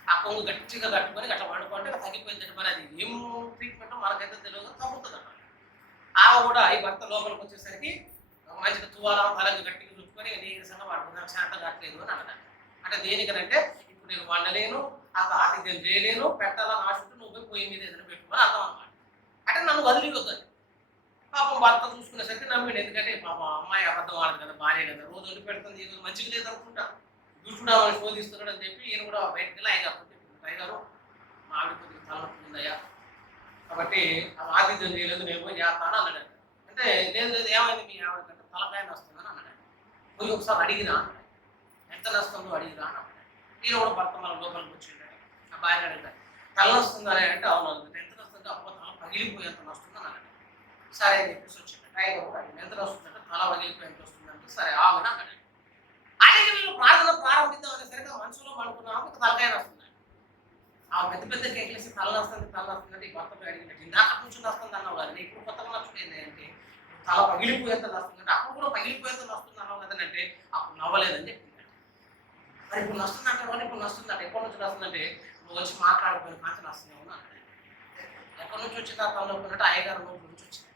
ఆ కొంగు గట్టిగా కట్టుకొని అట్లా వండుకుంటే తగ్గిపోయిందంటే మరి అది ఏం ట్రీట్మెంట్ మనకైతే తెలియదు, తగ్గుతుంది అన్నమాట. ఆమె కూడా ఈ భర్త లోపలికి వచ్చేసరికి మంచిగా తువాలా తలకి గట్టిగా చుట్టుకొని నీరసంగా పడుకుంది, శాంత కావట్లేదు అని అన్నదాన్ని. అంటే దేనికనంటే ఇప్పుడు నేను వండలేను, అంత ఆతిథ్యం చేయలేను, పెట్టాలని ఆశ ఉంటే నువ్వు పోయి మీద ఏదైనా పెట్టుకొని అర్థం అనమాట. అంటే నన్ను వదిలిపోతుంది. పాపం భర్త చూసుకునేసరికి నమ్మిండు. ఎందుకంటే పాపం అమ్మాయి అబద్ధం ఆడదు కదా, భార్య కదా, రోజు వండి పెడుతుంది, ఈరోజు మంచిగా లేదు అనుకుంటా, దుష్టుడు ఆమెను శోధిస్తున్నాడు అని చెప్పి ఈయన కూడా బయటకు వెళ్ళి ఆయన అయ్యగారు మా ఆవిడ కొద్దిగా తలనొప్పిందయ్యా, కాబట్టి ఆతిథ్యం చేయలేదు, నేను పోయి చేస్తాను అన్నాడు. అంటే లేదు లేదు ఏమైంది మీ ఆవిడ కంటే తలకాయ వస్తుందని అన్నాడు. పోయి ఒకసారి అడిగినా, ఎంత నష్టంలో అడిగిరా అని అన్నాడు. ఈయన కూడా భర్త మన లోపలికి వచ్చిండే ఆ భార్య అడిగాడు, తల వస్తుందని అంటే అవును అనుకుంటే ఎంత నష్టంగా అబ్బో తల పగిలిపోయేంత నస్తుందని అన్నాడు. సరే అని చెప్పేసి వచ్చింది. టైగర్ కూడా ఎంత వస్తుందంటే తల పగిలిపోయేంత వస్తుందంటే సరే ఆమెను అన్నాడు. అలాగే వీళ్ళు ప్రార్థన ప్రారంభిద్దాం అనేసరికి మనసులో అనుకున్నాము తలకాయ వస్తుంది. ఆ పెద్ద పెద్ద కేకలేసి తల వస్తుంది ఈ భర్తపై అడిగినట్టు ఇందాక నుంచి వస్తుంది అన్నావు కదా, నీకు కొత్తగా నచ్చుతుంది అంటే తల పగిలిపోయేంత వస్తుంది అంటే అప్పుడు కూడా పగిలిపోయేంత వస్తుంది అన్నావు కదంటే అప్పుడు నవ్వలేదని చెప్పింది. మరి ఇప్పుడు నస్తుందంటే వాళ్ళు ఇప్పుడు నస్తుందంటే ఎప్పటి నుంచి వస్తుందంటే నువ్వు వచ్చి మాట్లాడిపోయిన కాంతి వస్తున్నావు అన్నాడు. ఎక్కడి నుంచి వచ్చింది ఆ తనలో ఉన్నట్టు అయ్యగారు నోటి నుంచి వచ్చింది.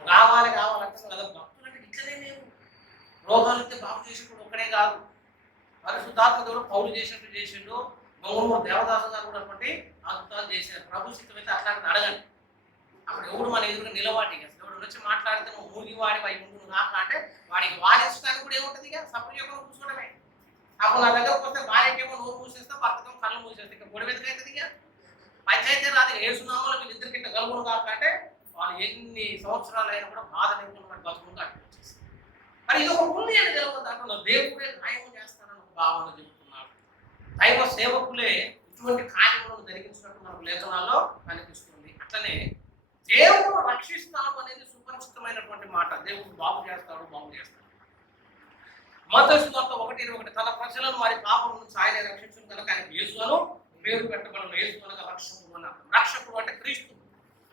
కావాలంటే కదా భక్తులు అంటే ఇట్లనే లేవు. రోగాలు అయితే బాగు చేసేప్పుడు ఒక్కడే కాదు, పరిశుద్ధాత్మ దేవుడు పౌలు చేసినట్టు చేసిండు. మంగళూరు దేవదాసు గారు కూడా అటువంటి అద్భుతాలు చేశారు. ప్రభు సిద్ధమైతే అట్లాంటిది అడగండి. అప్పుడు ఎవడు మన ఎదురుగా నిలవాటి ఎవడు వచ్చి మాట్లాడితే నువ్వు మూగి వాడి వై ముందు నాక అంటే వాడికి వాడించడానికి కూడా ఏముంటుంది, ఇక సపర్యోగం కూర్చోవడమే. అప్పుడు నా దగ్గరకు వస్తే భార్యకేమో నోరు మూసేస్తే భర్తకేమో కళ్ళు మూసేస్తే ఇక గొడవ ఎదుకైతుంది. ఇక పంచాయతీ రాదు ఏసునామలో వీళ్ళిద్దరికి ఇట్లా కలుగును కాక అంటే వాళ్ళు ఎన్ని సంవత్సరాలు అయినా కూడా బాధ లేకుండా బతుకుని కట్టి వచ్చేసి మరి ఇది ఒక ఉంది అని తెలియదు. దాంట్లో దేవుడే న్యాయం చేస్తానని ఒక భావన చెబుతున్నాడు. దైవ సేవకులే ఇటువంటి కార్యములను జరిగించినట్టు మనకు లేఖనాల్లో కనిపిస్తుంది. అట్లనే దేవుడు రక్షిస్తాడు అనేది సుపరిచితమైనటువంటి మాట. దేవుడు బాగు చేస్తాడు, బాగు చేస్తాడు. మత్తయి సువార్త 1:21 తన ప్రజలను వారి పాపం నుంచి ఆయనే రక్షించును కనుక ఆయన యేసును పేరు పెట్టబడిన యేసు అనగా రక్షకుడు అన్నాడు. రక్షకుడు అంటే క్రీస్తు.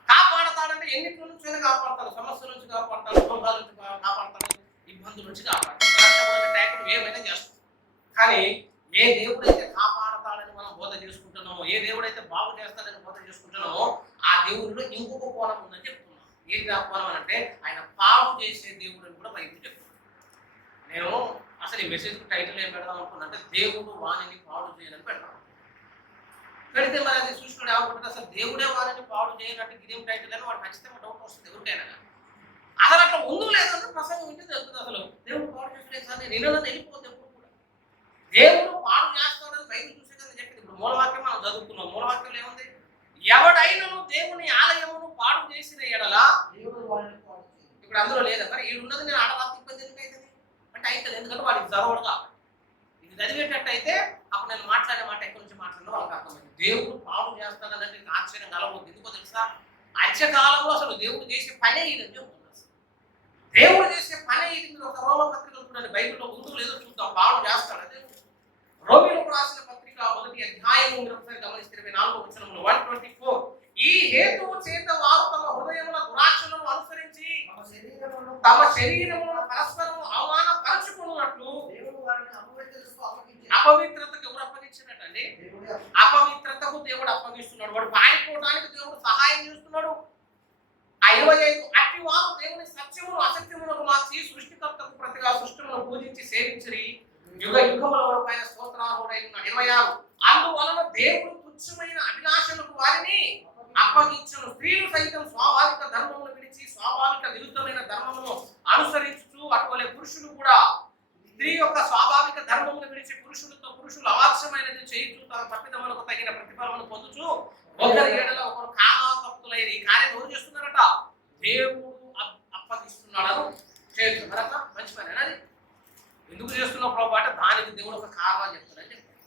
కాపాడతాడంటే ఎన్నిటి నుంచి కాపాడతాడు, సమస్యల నుంచి కాపాడతాడు, రోగాల నుంచి కాపాడతాడు, ఇబ్బందుల నుంచి కాపాడతాడు. రక్షకుడు అంటే టైపులు ఏమైనా చేస్తాడు. కానీ ఏ దేవుడైతే కాపాడతాడని మనం బోధ చేసుకుంటున్నామో, ఏ దేవుడైతే బాగు చేస్తాడని బోధ చేసుకుంటున్నామో ఆ దేవుడిలో ఇంకొక కోణం ఉందని చెప్తున్నాం. ఏంటి ఆ కోణం అంటే ఆయన పాడు చేసే దేవుడు అని కూడా బైబిల్ చెప్తున్నాను. నేను అసలు ఈ మెసేజ్ టైటిల్ ఏం పెడదాం అనుకున్నా అంటే దేవుడు వాణిని పాడు చేయాలని పెడతాను. పెడితే మరి అది చూసుకుని ఏమంటారు, అసలు దేవుడే వారిని పాడు చేయాలంటే ఇదేం టైటిల్ అని వాడు ఖచ్చితంగా డౌట్ వస్తుంది ఎవరికైనా. అసలు అట్లా ఉందో లేదంటే ప్రసంగం వింటే తెలుస్తుంది. అసలు దేవుడు పాడు చేసలేదు సార్ నేను వెళ్ళిపోతే ఎప్పుడు కూడా దేవుడు పాడు చేస్తాడని బైబిల్ చూసేదని చెప్పింది. ఇప్పుడు మూలవాక్యం మనం చదువుకున్నాం. మూలవాక్యంలో ఏముంది, ఎవడైనను దేవుని ఆలయమును పాడు చేసిన ఎడల దేవుడు వారిని పాడు చేయాలి. ఇప్పుడు అందులో లేదా మరి ఈడున్నది నేను ఆడవాళ్ళకి ఇబ్బంది ఎందుకు అవుతుంది అంటే అవుతుంది, ఎందుకంటే వాడికి జరవడు కాబట్టి. ఇది చదివేటట్టయితే అప్పుడు నేను మాట్లాడే మాట ఎక్కడి నుంచి మాట్లాడినా వాళ్ళకి అర్థమైంది. దేవుడు పాడు చేస్తాడనంటే ఆశ్చర్యం కలవద్దు. ఎందుకో తెలుసా, అంత్యకాలంలో అసలు దేవుడు చేసే పనే ఇది అని చెప్తుంది. దేవుడు చేసే పనే ఇది. మీరు ఒక రోమ పత్రికలు చూడండి, బైబిల్లో ఉందో లేదో చూద్దాం. పాడు చేస్తాడు అదే. రోమిలకు రాసిన పత్రిక 1వ అధ్యాయం మీరు ఒకసారి గమనిస్తే 24వ వచనంలో 124 ఈ హేతువు చేత వారు తమ హృదయముల దురాశలను అనుసరించి తమ శరీరములను పరస్పరం అవమానపరచుకున్నట్లు అపవిత్రతకు ఎవరు అప్పగించినట్టండి? అపవిత్రతకు దేవుడు అప్పగిస్తున్నాడు. వాడు పారిపోవడానికి దేవుడు సహాయం చేస్తున్నాడు. ఆ 25 అట్టి వారు దేవుని సత్యమును అసత్యములకు మార్చి సృష్టికర్తకు ప్రతిగా సృష్టిమును పూజించి సేవించి యుగ యుగముల వరకు ఆయన స్తోత్రార్హుడై ఉన్నాడు. 26 అందువలన దేవుడు తుచ్చమైన అభిలాషలకు వారిని అప్పగించును. స్త్రీలు సైతం స్వాభావిక ధర్మమును విడిచి స్వాభావిక విరుద్ధమైన ధర్మమును అనుసరించుచు అటువలే పురుషులు కూడా స్త్రీ యొక్క స్వాభావిక ధర్మమును విడిచి పురుషులు అవాచ్యమైనది చేయుచు తమ తప్పిదములకు తగిన ప్రతిఫలమును పొందుచు ఒకరి ఏడల ఒకరు కామాసక్తులైన ఈ కార్యం ఎవరు చేస్తున్నారట? దేవుడు అప్పగిస్తున్నాడు చేస్తున్నారట. మంచి పని అది. ఎందుకు చేస్తున్నావు ప్రభు అంటే దానికి దేవుడు ఒక కారణం చెప్తాడని చెప్తాడు.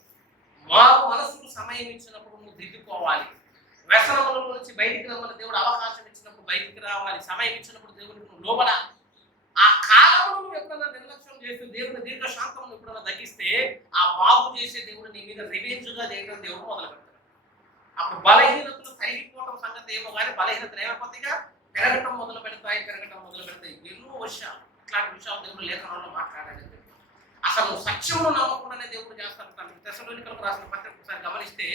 మా మనసుకు సమయం ఇచ్చినప్పుడు నువ్వు దిద్దుకోవాలి. వ్యసనముల నుంచి బయటికి రమ్మని దేవుడు అవకాశం ఇచ్చినప్పుడు బయటికి రావాలి. సమయం ఇచ్చినప్పుడు దేవుడికి నువ్వు లోబడాలి. ఆ కాలంలో నువ్వు ఎప్పుడైనా నిర్లక్ష్యం చేసి దేవుని దీర్ఘశాంతం ఎప్పుడైనా తగ్గిస్తే ఆ బాగు చేసే దేవుడు నీ మీద రివెంజ్గా చేయడం దేవుడు మొదలు పెడతాడు. అప్పుడు బలహీనతలు కరిగిపోవడం సంగతి ఏమో కానీ బలహీనతలు ఏమైపోతాయిగా పెరగటం మొదలు పెడతాయి. ఎన్నో విషయాలు ఇట్లాంటి విషయాలు దేవుడు లేఖనంలో మాట్లాడాలని చెప్పి అసలు సత్యమును నమ్మకుండానే దేవుడు చేస్తాడు. తెస్సలోనికలకు రాసిన పత్రిక ఒకసారి గమనిస్తే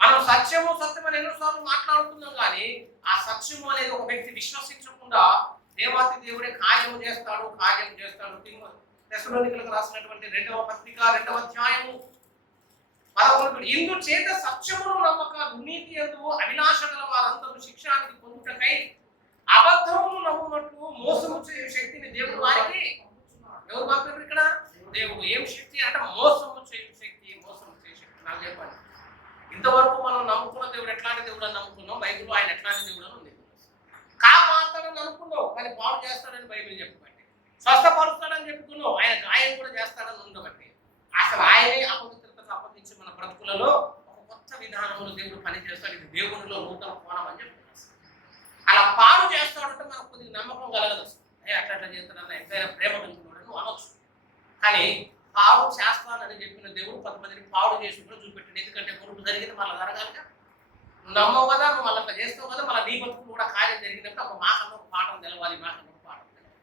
మనం సత్యము అని ఎన్నోసార్లు మాట్లాడుతున్నాం కానీ ఆ సత్యము అనేది ఒక వ్యక్తి విశ్వసించకుండా దేవాతి దేవుడే కార్యం చేస్తాడు. తెస్సలోనికలకు రాసినటువంటి 2వ పత్రిక 2వ అధ్యాయము 11 ఇందుచేత సత్యమును నమ్మక దుర్నీతి యందు అభిలాష గల వారందరూ శిక్షానికి పొందుటకై అబద్ధమును నమ్మునట్లు మోసము చేయు శక్తిని దేవుడు వారికి ఎవరు మాట్లాడారు ఇక్కడ? దేవుడు. ఏం శక్తి అంటే మోసము చేయు శక్తి. మోసము చేయు శక్తి. నాకు చెప్పండి, ఇంతవరకు మనం నమ్ముకున్న దేవుడు ఎట్లాంటి దేవుడు అని నమ్ముకున్నాం? బైబిల్లో ఆయన ఎట్లాంటి దేవుడు అని ఉంది. కాపాడతాడని అనుకున్నావు కానీ పాడు చేస్తాడని బైబిల్ చెప్పబట్టి, స్వస్థపరుస్తాడని చెప్పుకున్నావు ఆయన గాయం కూడా చేస్తాడని ఉండబట్టి, అసలు ఆయనే అపవిత్రతకు అప్పగించి మన బ్రతుకులలో ఒక కొత్త విధానంలో దేవుడు పనిచేస్తాడు. ఇది దేవునిలో నూతన కోణం అని చెప్తున్నారు. అలా పాడు చేస్తాడంటే మనకు కొద్దిగా నమ్మకం కలగదు. అట్లా చేస్తాడన్న ఎంతైనా ప్రేమ కలిగినాడు నువ్వు అనొచ్చు. కానీ పాడు చేస్తానని చెప్పిన దేవుడు 10 మందిని పాడు చేసి కూడా చూపెట్టింది. ఎందుకంటే మునుపు జరిగింది మళ్ళీ జరగాలిగా. నువ్వు నమ్మవు కదా, నువ్వు మళ్ళీ అట్లా చేస్తావు కదా, మళ్ళీ నీ బతుకు కూడా కార్యం జరిగినప్పుడు ఒక మాకన్నా ఒక పాఠం తెలవాలి, మాకన్నా ఒక పాఠం తెలవాలి.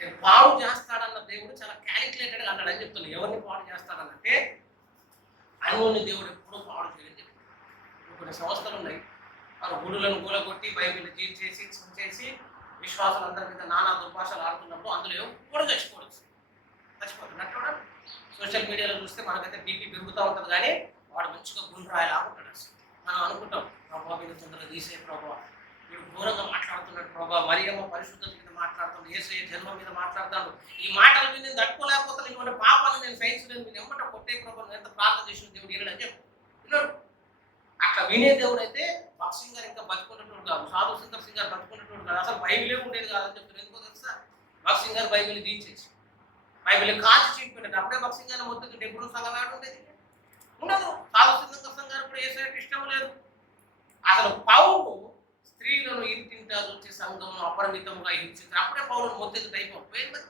నేను పాడు చేస్తాడన్న దేవుడు చాలా క్యాలిక్యులేటెడ్గా అన్నాడని చెప్తున్నాను. ఎవరిని పాడు చేస్తాడనంటే అనువుని దేవుడు ఎప్పుడూ పాడు చేయని చెప్తాడు. కొన్ని సంస్థలు ఉన్నాయి, వారు గుడులను గూలగొట్టి బైబిల్ చేసి విశ్వాసాలందరి మీద నానా దుర్భాషలు ఆడుతున్నప్పుడు అందులో ఎప్పుడు చచ్చిపోవచ్చు. సోషల్ మీడియాలో చూస్తే మనకైతే బీపీ పెరుగుతూ ఉంటుంది కానీ వాడు మంచిగా గుండ్రాయిలా ఉంటాడు. అసలు మనం అనుకుంటాం ప్రభావ మీద తొందరగా తీసే ప్రభావ వీడు ఘోరంగా మాట్లాడుతున్నాడు, ప్రభావ మరియమ్మ పరిశుద్ధత మీద మాట్లాడుతాడు, యేసయ్య జన్మ మీద మాట్లాడతాడు. ఈ మాటలు మీద నేను తట్టుకోలేకపోతాను, ఇటువంటి పాపాలు నేను సహించలేదు, నేను ఎమ్మట కొట్టే ప్రభావం ఎంత ప్రార్థన చేసిన దేవుడు వినడని చెప్పి విన్నాడు. అట్లా వినే దేవుడు అయితే భక్త్ సింగ్ గారు ఇంకా బతుకున్నట్టు కాదు, సాధు సుందర్ సింగ్ గారు బతుకున్నట్టు కాదు, అసలు బైబిలే ఉండేది కాదని చెప్తున్నారు. ఎందుకో తెలుసా? భక్త్ సింగ్ గారు బైబిల్ తీసేసి బైబిల్ కాల్చి చెప్పినట్టు అప్పుడే భక్త్ సింగ్ గారిని మొత్తం ఎప్పుడు సగం నాడు ఉండేది ఉండదు. సాధు సుందర్ గారు కూడా ఏసైకి ఇష్టం లేదు. అసలు పౌలు స్త్రీలను ఇంటింటా వచ్చే సంఘమును అపరిమితంగా హింసించారు. అప్పుడే పౌలను మొత్తం అయిపోయింది.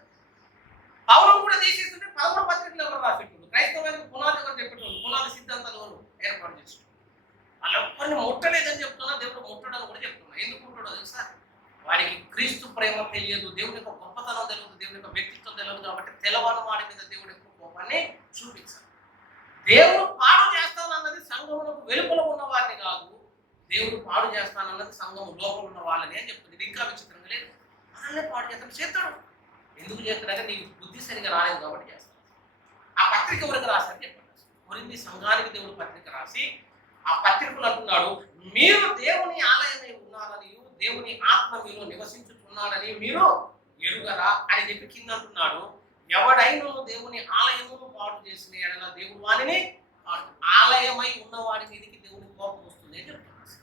పౌలను కూడా తీసేస్తుంటే 11 పత్రికలు ఎవరు రాసేటప్పుడు క్రైస్తవానికి పునాది ఎవరు చెప్పేటోళ్ళు, పునాది సిద్ధాంతాలు ఎవరు ఏర్పాటు చేసేటోళ్ళు. వాళ్ళు ఎవరిని ముట్టలేదని చెప్తున్నా, దేవుడు ముట్టడని కూడా చెప్తున్నా. ఎందుకు ముట్టడో తెలుసా? వాడికి క్రీస్తు ప్రేమ తెలియదు, దేవుని యొక్క గొప్పతనం తెలియదు, దేవుని యొక్క వ్యక్తిత్వం తెలియదు. కాబట్టి తెలవని వాడి మీద దేవుడు ఎక్కువ కోపాన్ని చూపించాలి. దేవుడు పాడు చేస్తానన్నది సంఘములకు వెలుపల ఉన్న వారిని కాదు, దేవుడు పాడు చేస్తానన్నది సంఘం లోపల ఉన్న వాళ్ళని అని చెప్తుంది. ఇది ఇంకా విచిత్రంగా లేదు. మనల్ని పాడు చేస్తాడు, చేస్తాడు. ఎందుకు చేస్తాడంటే నీకు బుద్ధి సరిగా రాలేదు కాబట్టి చేస్తాడు. ఆ పత్రిక ఎవరికి రాశారని చెప్పండి. కొరింథీ సంఘానికి దేవుడు పత్రిక రాసి ఆ పత్రికలు అంటున్నాడు, మీరు దేవుని ఆలయమై ఉన్నారని, దేవుని ఆత్మ మీలో నివసించుతున్నాడని మీరు ఎరుగరా అని చెప్పి కింద అంటున్నాడు. ఎవడైనా దేవుని ఆలయమును పాడు చేసిన ఎడల దేవుడు వాడిని ఆలయమై ఉన్నవాడి మీదకి దేవుని కోపం వస్తుంది అని చెప్తున్నాడు.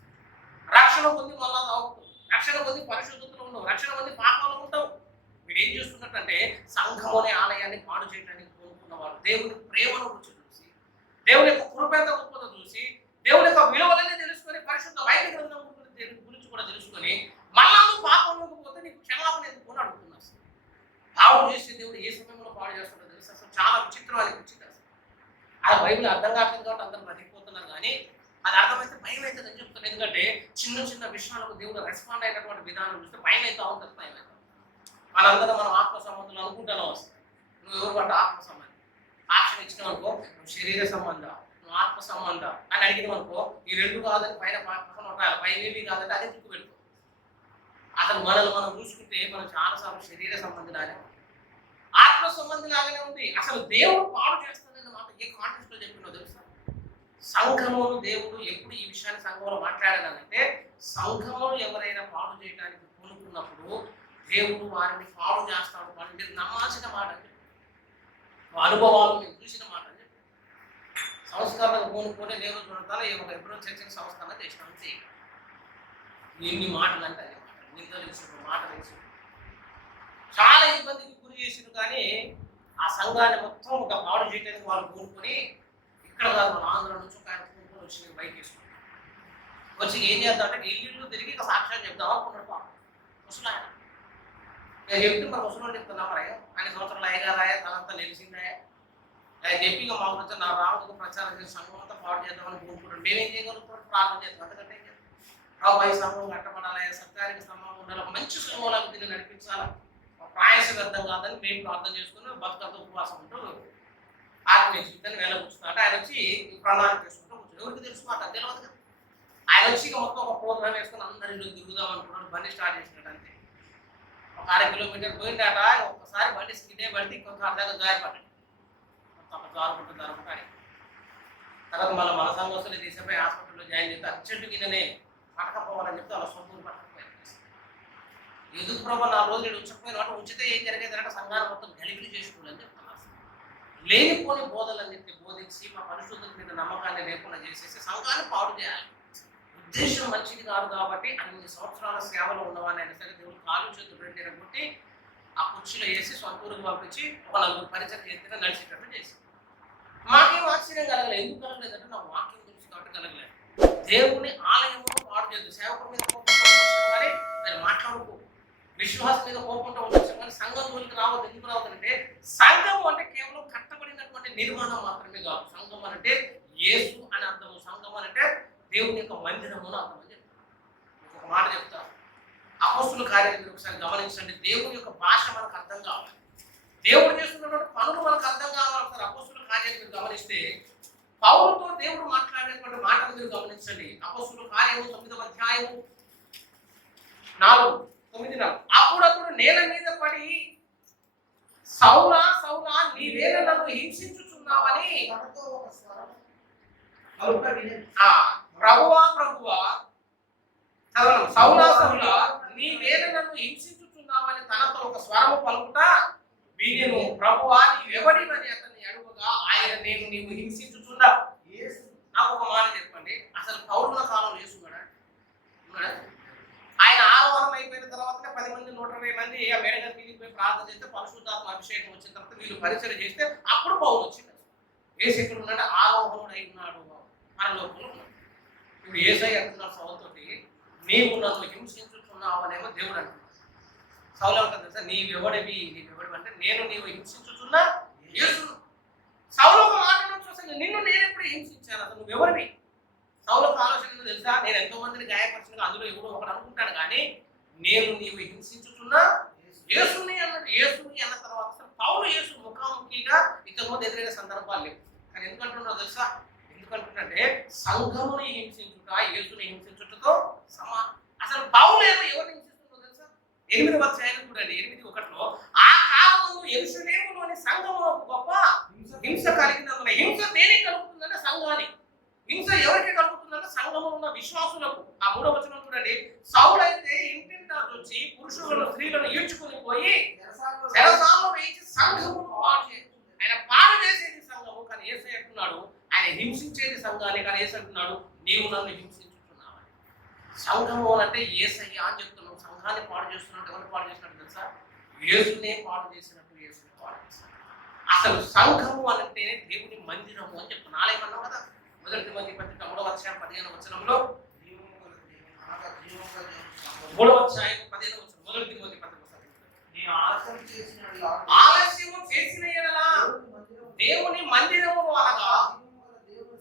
రక్షణ పొంది మళ్ళా తాగుతావు, రక్షణ పొంది పరిశుద్ధతలో ఉండవు, రక్షణ పొంది పాపాలు ఉంటావు. వీడు ఏం చేస్తున్నట్టంటే సంఘం అనే ఆలయాన్ని పాడు చేయడానికి కోరుకున్నవాడు దేవుని ప్రేమను రుచి చూసి, దేవుని యొక్క కృపేత గొప్పత చూసి, దేవుని యొక్క విలువలన్నీ తెలుసుకొని, పరిశుద్ధ బైబిల్ గ్రంథం గురించి కూడా తెలుసుకొని మళ్ళా నువ్వు పాపంలోకి పోతే నీకు క్షమాపణ ఎందుకు అని అడుగుతున్నా. పాడు చేసే దేవుడు ఏ సమయంలో పాడు చేస్తాడో తెలుసు. అసలు చాలా విచిత్రం అనిపించింది. అసలు ఆ బైబిల్ అర్థం కావట్లేదు కాబట్టి అందరూ బతికిపోతున్నారు, కానీ అది అర్థమైతే భయం అవుతుంది అని చెప్తాను. ఎందుకంటే చిన్న చిన్న విషయాలకు దేవుడు రెస్పాండ్ అయినటువంటి విధానం చూస్తే భయం అవుతా ఉంటుంది. భయం అవుతుంది. మనందరం మనం ఆత్మ సంబంధులు అనుకుంటాను వస్తాయి. నువ్వు ఎవరు పట్ట ఆత్మ సంబంధం ఆక్షన్ ఇచ్చినావు అనుకో, నువ్వు శరీర సంబంధం, నువ్వు ఆత్మ సంబంధం అని అడిగినావు అనుకో, ఈ రెండు కాదని పైన పక్కన ఉంటాయి, పైన ఏవి కాదంటే అదే దిక్కు పెడుతుంది. అసలు మనల్ని మనం చూసుకుంటే మనం చాలాసార్లు శరీర సంబంధిలానే, ఆత్మ సంబంధి లాగానే ఉంది. అసలు దేవుడు పాడు చేస్తాడన్న మాట ఏ కాంటెక్స్ట్ లో చెప్పిందో తెలుసా? సంఘమును దేవుడు ఎప్పుడు ఈ విషయాన్ని సంఘంలో మాట్లాడాలంటే, సంఘమును ఎవరైనా పాడు చేయడానికి పూనుకున్నప్పుడు దేవుడు వారిని పాడు చేస్తాడు. వాళ్ళు మీరు నమ్మాల్సిన మాట అండి, అనుభవాలు మీరు చూసిన మాట అండి. సంస్కరణకు పూనుకొని నేను చూడతాను ఎప్పుడో చర్చకి సంస్కరణ చేసినాం చేయి. ఎన్ని మాటలు అంటే అదే మాట, నిందలు మాటలు చాలా ఇబ్బందికి గురి చేసింది. కానీ ఆ సంఘాన్ని మొత్తం ఒక పాడు చేయడానికి వాళ్ళు పూనుకొని, ఇక్కడ కాదు మన ఆంధ్ర నుంచి ఒక ఆయన పూనుకొని వచ్చి బైక్ వేసుకుంటాం, వచ్చి ఏం చేద్దామంటే ఇల్లు తిరిగి ఇక సాక్ష్యాలు చెప్తాం అనుకున్నాడు. పాపం ముసలు ఆయన నేను చెప్తే మరి ముసలు చెప్తున్నామరా, ఆయన సంవత్సరాలు అయ్యగారాయా తనంతా నిలిచిందాయా ఆయన చెప్పి ఇక మా గురించి నా రాముడికి ప్రచారం చేసి సంఘం అంతా పాడు చేద్దామని పూనుకుంటాడు. మేమేం చేయగలుగుతాం? ప్రార్థన చేస్తాం. అంతకంటే ఏం చేస్తాం? రాబోయే సంఘం కట్టబడాలి, సత్యానికి సంఘం ఉండాలి, మంచి సంఘంలో దీన్ని నడిపించాలి, ప్రాయసబద్ధం కాదని మేము ప్రార్థన చేసుకుని బతుకంత ఉపవాసం ఉంటూ ఆత్మీయ జీవితాన్ని వేలకూర్చున్నా అంటే ఆయన వచ్చి ప్రణాళిక చేసుకుంటూ కూర్చొని ఎవరికి తెలుసు మాట తెలియదు కదా. ఆయన వచ్చి ఇక మొత్తం ఒక ప్రోగ్రామ్ వేసుకుని అందరి ఇల్లు దిగుదాం అనుకున్నాడు. బండి స్టార్ట్ చేసినట్టు అంతే, ఒక 1/2 కిలోమీటర్ పోయిందట. ఒక్కసారి బండి స్కిడే బండి ఇంకొక అర్ధంగా గాయపడ్డాడు. మొత్తం జారుకుంటూ అని తర్వాత మళ్ళీ మన సంఘోసులు తీసిపోయి హాస్పిటల్లో జాయిన్ చేస్తే అర్జెంటుగా ఈయననే పట్టకపోవాలని చెప్తే వాళ్ళ సొంతూరు పట్టకపోయారు. ఎందుకు ప్రభావ 4 రోజులు ఉంచకపోయిన వాటి ఉంచితే ఏం జరిగేదంటే సంఘాన్ని మొత్తం గలిబిలి చేసుకోవాలని చెప్తున్నారు. లేనిపోని బోధలని చెప్పి బోధించి మా పరిశుద్ధుల మీద నమ్మకాన్ని లేకుండా చేసేసి సంఘాన్ని పాడు చేయాలి. ఉద్దేశం మంచిది కాదు కాబట్టి అన్ని సంవత్సరాల సేవలో ఉన్నవాడిని అయినా సరే దేవుడు కాలు చేతులు రెండు కొట్టి ఆ కుర్చీలో వేసి సొంతూరుకు పంపించి ఒక 4 పరిచయం చేతిగా నడిచేటట్టు చేసి మాకేం ఆశ్చర్యం కలగలేదు. ఎందుకు కలగలేదంటే నా వాక్యం తెలుసు కాబట్టి కలగలేదు. దేవుని ఆలయంలో పాడు చేయదు. సేవకుల మీద కోపంతో ఉండొచ్చు కానీ దాన్ని మాట్లాడుకో, విశ్వాసం మీద కోపంతో ఉండొచ్చు కానీ సంఘం గురికి రావద్దు. ఎందుకు రావద్దంటే సంఘం అంటే కేవలం కట్టబడినటువంటి నిర్మాణం మాత్రమే కాదు. సంఘం అంటే యేసు అని అర్థము. సంఘం అంటే దేవుని యొక్క మందిరము అని అర్థం అని చెప్తాను. ఒక మాట చెప్తాను, అపోస్తుల కార్యాలు మీరు ఒకసారి గమనించండి. దేవుని యొక్క భాష మనకు అర్థం కావాలి, దేవుడు చేస్తున్నటువంటి పనులు మనకు అర్థం కావాలి. ఒకసారి అపోస్తుల కార్యాలు మీరు గమనిస్తే పౌలుతో దేవుడు మాట్లాడేటువంటి మాటలు మీరు గమనించండి. అపోస్తుల కార్యము 9వ అధ్యాయము 4-9 అప్పుడప్పుడు నేల మీద పడి సౌలా సౌలా నీవేళ నన్ను హింసించుచున్నావని ప్రభువా ప్రభువా సౌలా సౌలా నీవేళ నన్ను హింసించుచున్నావని తనతో ఒక స్వరము పలుకుతా వీరిను ప్రభువా నీవెవడివని అతన్ని అడుగుగా ఆయన నేను నీవు హింసించుచున్నా. నాకు ఒక మాట చెప్పండి, అసలు పౌరుల కాలంలో యేసున్నాడా? ఆయన ఆరోహణం అయిపోయిన తర్వాతనే 10 మంది 120 మంది ఆ మేడగా తిరిగిపోయి ప్రార్థన చేస్తే పరిశుద్ధాత్మ అభిషేకం వచ్చిన తర్వాత వీళ్ళు పరిచయం చేస్తే అప్పుడు పౌలు వచ్చింది. యేసు ఎక్కడ ఉన్నాడు? ఆరోహణుడు అయి ఉన్నాడు, పరలోకంలో ఉన్నాడు. ఇప్పుడు యేసయ్య అంటున్నాడు సౌలుతోటి, నీవు నన్ను హింసించుచున్నావు అనేమో దేవుడు అంటున్నాడు. సౌలు అంటారు తెలుసా, నీవెవడివి అంటే నేను నీవు హింసించుచున్నా యేసును. సౌలు ఒక మాట అసలు నిన్ను నేను ఎప్పుడు హింసించాను, అసలు నువ్వెవరివి? సౌలకు ఆలోచన తెలుసా, నేను ఎంతో మందిని గాయపరిచిన అందులో ఎవడో ఒకడు అనుకుంటాను కానీ నేను నీవు హింసించుచున్నా యేసుని అన్నట్టు. యేసుని అన్న తర్వాత పౌలు యేసు ముఖాముఖిగా ఇతరులు ఎదురైన సందర్భాలు లేవు. కానీ ఎందుకంటున్నావు తెలుసా? ఎందుకంటుంటే సంఘముని హింసించుట యేసుని హింసించుటతో సమానం. అసలు పౌలు ఎవరిని హింసిస్తుందో తెలుసా? 8వ అధ్యాయం చూడండి, 8:1 ఆ కాలము యెరూషలేములోని సంఘములో గొప్ప హింస కలిగినందున. హింస దేనికి కలుగుతుందంటే సంఘానికి. హింస ఎవరికి కలుగుతుందంటే సంఘంలో ఉన్న విశ్వాసులకు. ఆ 3వ వచనం చూడండి, సౌలు అయితే ఇంటింటా వచ్చి పురుషులను స్త్రీలను ఈడ్చుకుని పోయి చెరసాలలో వేయించి సంఘమును పాడు చేసి, ఆయన పాడు చేసేది సంఘము కానీ యేసయ్య అంటున్నాడు ఆయన హింసించేది సంఘాన్ని. కానీ యేసు అంటున్నాడు నీవు నన్ను హింసించుతున్నావని. సంఘము అంటే యేసయ్య అని చెప్తున్నావు. సంఘాన్ని పాడు చేస్తున్నట్టు ఎవరు పాడు చేసినట్టు తెలుసా? యేసునే పాడు చేసినట్టు యేసుని పాడు చేసినట్టు. అసలు సంఘము అంటే దేవుని మందిరము అని చెప్తున్నా. ఆలయం అన్నావు కదా, 1 తిమోతి పత్రిక 3వ అధ్యాయం 15వ వచనంలో 3వ అధ్యాయం 15వ వచనం 1 తిమోతి పత్రిక ఆలస్యము చేసిన యెడల దేవుని మందిరము అనగా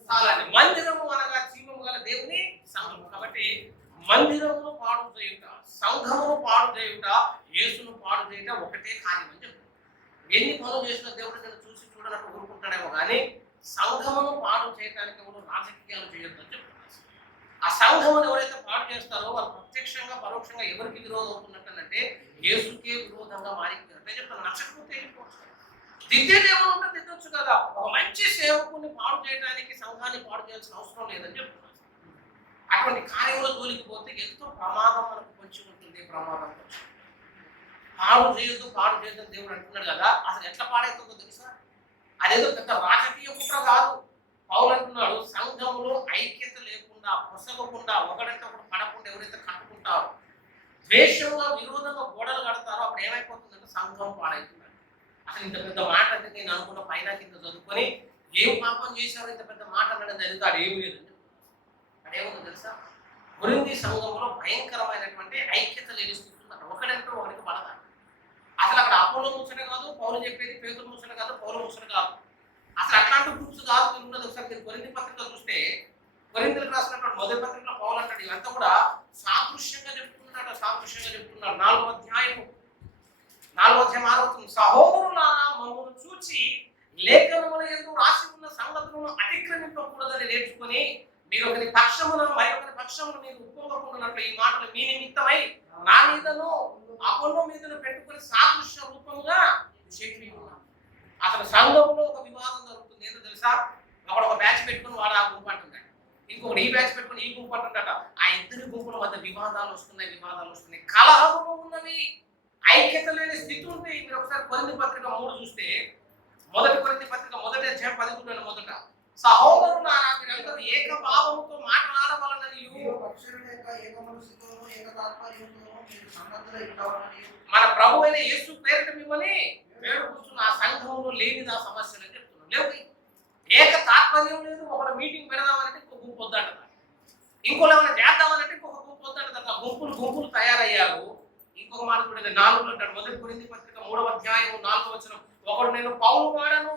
చాలండి, మందిరము అనగా జీవము గల దేవుని సంఘము. కాబట్టి మందిరమును పాడు చేయుట, సంఘమును పాడు చేయుట, యేసును పాడు చేయుట ఒకటే కార్యం అని చెప్తారు. ఎన్ని పనులు చేసిన దేవుడు నేను చూసి చూడనట్టు ఊరుకుంటాడేమో కానీ సంఘమును పాడు చేయడానికి ఎవరు రాజకీయాలు చేయొద్దని చెప్తున్నారు. ఆ సంఘమును ఎవరైతే పాడు చేస్తారో వారు ప్రత్యక్షంగా పరోక్షంగా ఎవరికి విరోధం అవుతున్నట్టంటే యేసుకే విరోధంగా మారిపోయినట్టే చెప్తాను. నచ్చకపోతే దిద్దే దేవుడు ఉంటే దిద్దొచ్చు కదా. ఒక మంచి సేవకుని పాడు చేయడానికి సంఘాన్ని పాడు చేయాల్సిన అవసరం లేదని చెప్తున్నారు. అటువంటి కార్యంలో జోలికి పోతే ఎంతో ప్రమాదం మనకు పొంచి ఉంటుంది. ప్రమాదం పాడు చేయొద్దు దేవుడు అంటున్నాడు కదా. అసలు ఎట్లా పాడైతుందో తెలుసా? అదేదో పెద్ద రాజకీయ కుట్ర కాదు. పౌలు అంటున్నాడు, సంఘంలో ఐక్యత లేకుండా, పొసగకుండా, ఒకడంటే ఒకడు పడకుండా ఎవరైతే కట్టుకుంటారో, ద్వేషంగా విరోధంగా గోడలు కడతారో అప్పుడు ఏమైపోతుందంటే సంఘం పాడైతుంది. అసలు ఇంత పెద్ద మాట అంటే నేను అనుకున్న పైన కింద చదువుకొని ఏం పాపం చేశారో ఇంత పెద్ద మాట అనేది చదువుతాడు. ఏమి లేదని అదేముందో తెలుసా? కొరింథీ సంఘంలో భయంకరమైనటువంటి ఐక్యత లేని స్థితి ఉందట. ఒకడంటే ఒకరికి పడదా. అసలు అక్కడ అపోలో ముచ్చట కాదు, పౌలు చెప్పేది పేతురు ముచ్చట కాదు, పౌలు ముచ్చట కాదు. అసలు అట్లాంటి గ్రూప్స్ కాదు. మీరు ఉన్నది ఒకసారి మీరు కొరింథీ పత్రిక చూస్తే, కొరింథీలకు రాసినటువంటి మొదటి పత్రికలో పౌలు అంటాడు ఇవంతా కూడా సాదృశ్యంగా చెప్తున్నాడు. సాదృశ్యంగా చెప్తున్నాడు. 4వ అధ్యాయం 6వ సహోదరులారా, మమ్మల్ని చూచి లేఖనముల యందు రాసి ఉన్న సంగతులను అతిక్రమింపకూడదని నేర్చుకుని మీరు ఒకరి పక్షమున మరి ఒకరి పక్షమున మీరు ఉప్పొంగకుండానట్లు ఈ మాటలు మీ నిమిత్తమై నా మీదను అపోలో మీదను పెట్టుకుని సాదృశ్య రూపంగా చెప్పి ఉన్నాను. అసలు సంఘంలో ఒక వివాదం జరుగుతుంది. ఏంటో తెలుసా? ఒకడు ఒక బ్యాచ్ పెట్టుకుని వాడు ఆ గుంపు అంటున్నాడు, ఇంకొకటి ఈ బ్యాచ్ పెట్టుకుని ఈ గుంపు అంటున్నట. ఆ ఇద్దరి గుంపుల మధ్య వివాదాలు వస్తున్నాయి. కలహము ఉన్నవి, ఐక్యత లేని స్థితి ఉంది. మీరు ఒకసారి కొరింథీ పత్రిక 3 చూస్తే, మొదటి కొరింథీ పత్రిక 1వ అధ్యాయం 11 మొదట, సహోదరులారా మీరందరూ ఏక భావముతో మాట్లాడవలనని మన ప్రభు అయిన యేసు పేరిట మిమ్మల్ని వేడుకుంటున్న ఆ సంఘంలో లేనిది ఆ సమస్యలు అని చెప్తున్నాం. లేవు, ఏక తాత్పర్యం లేదు. ఒకరు మీటింగ్ పెడదామనంటే ఇంకొక గుంపు వద్దంట, ఇంకోళ్ళు ఏమైనా చేద్దామనంటే ఇంకొక గుంపు వద్దంట. గుంపులు తయారయ్యారు. ఇంకొక మాట కూడా 4లో అంటాడు, మొదటి కొరింథీ పత్రిక 3వ అధ్యాయం 4వ వచనం, ఒకడు నేను పౌలు వాడను,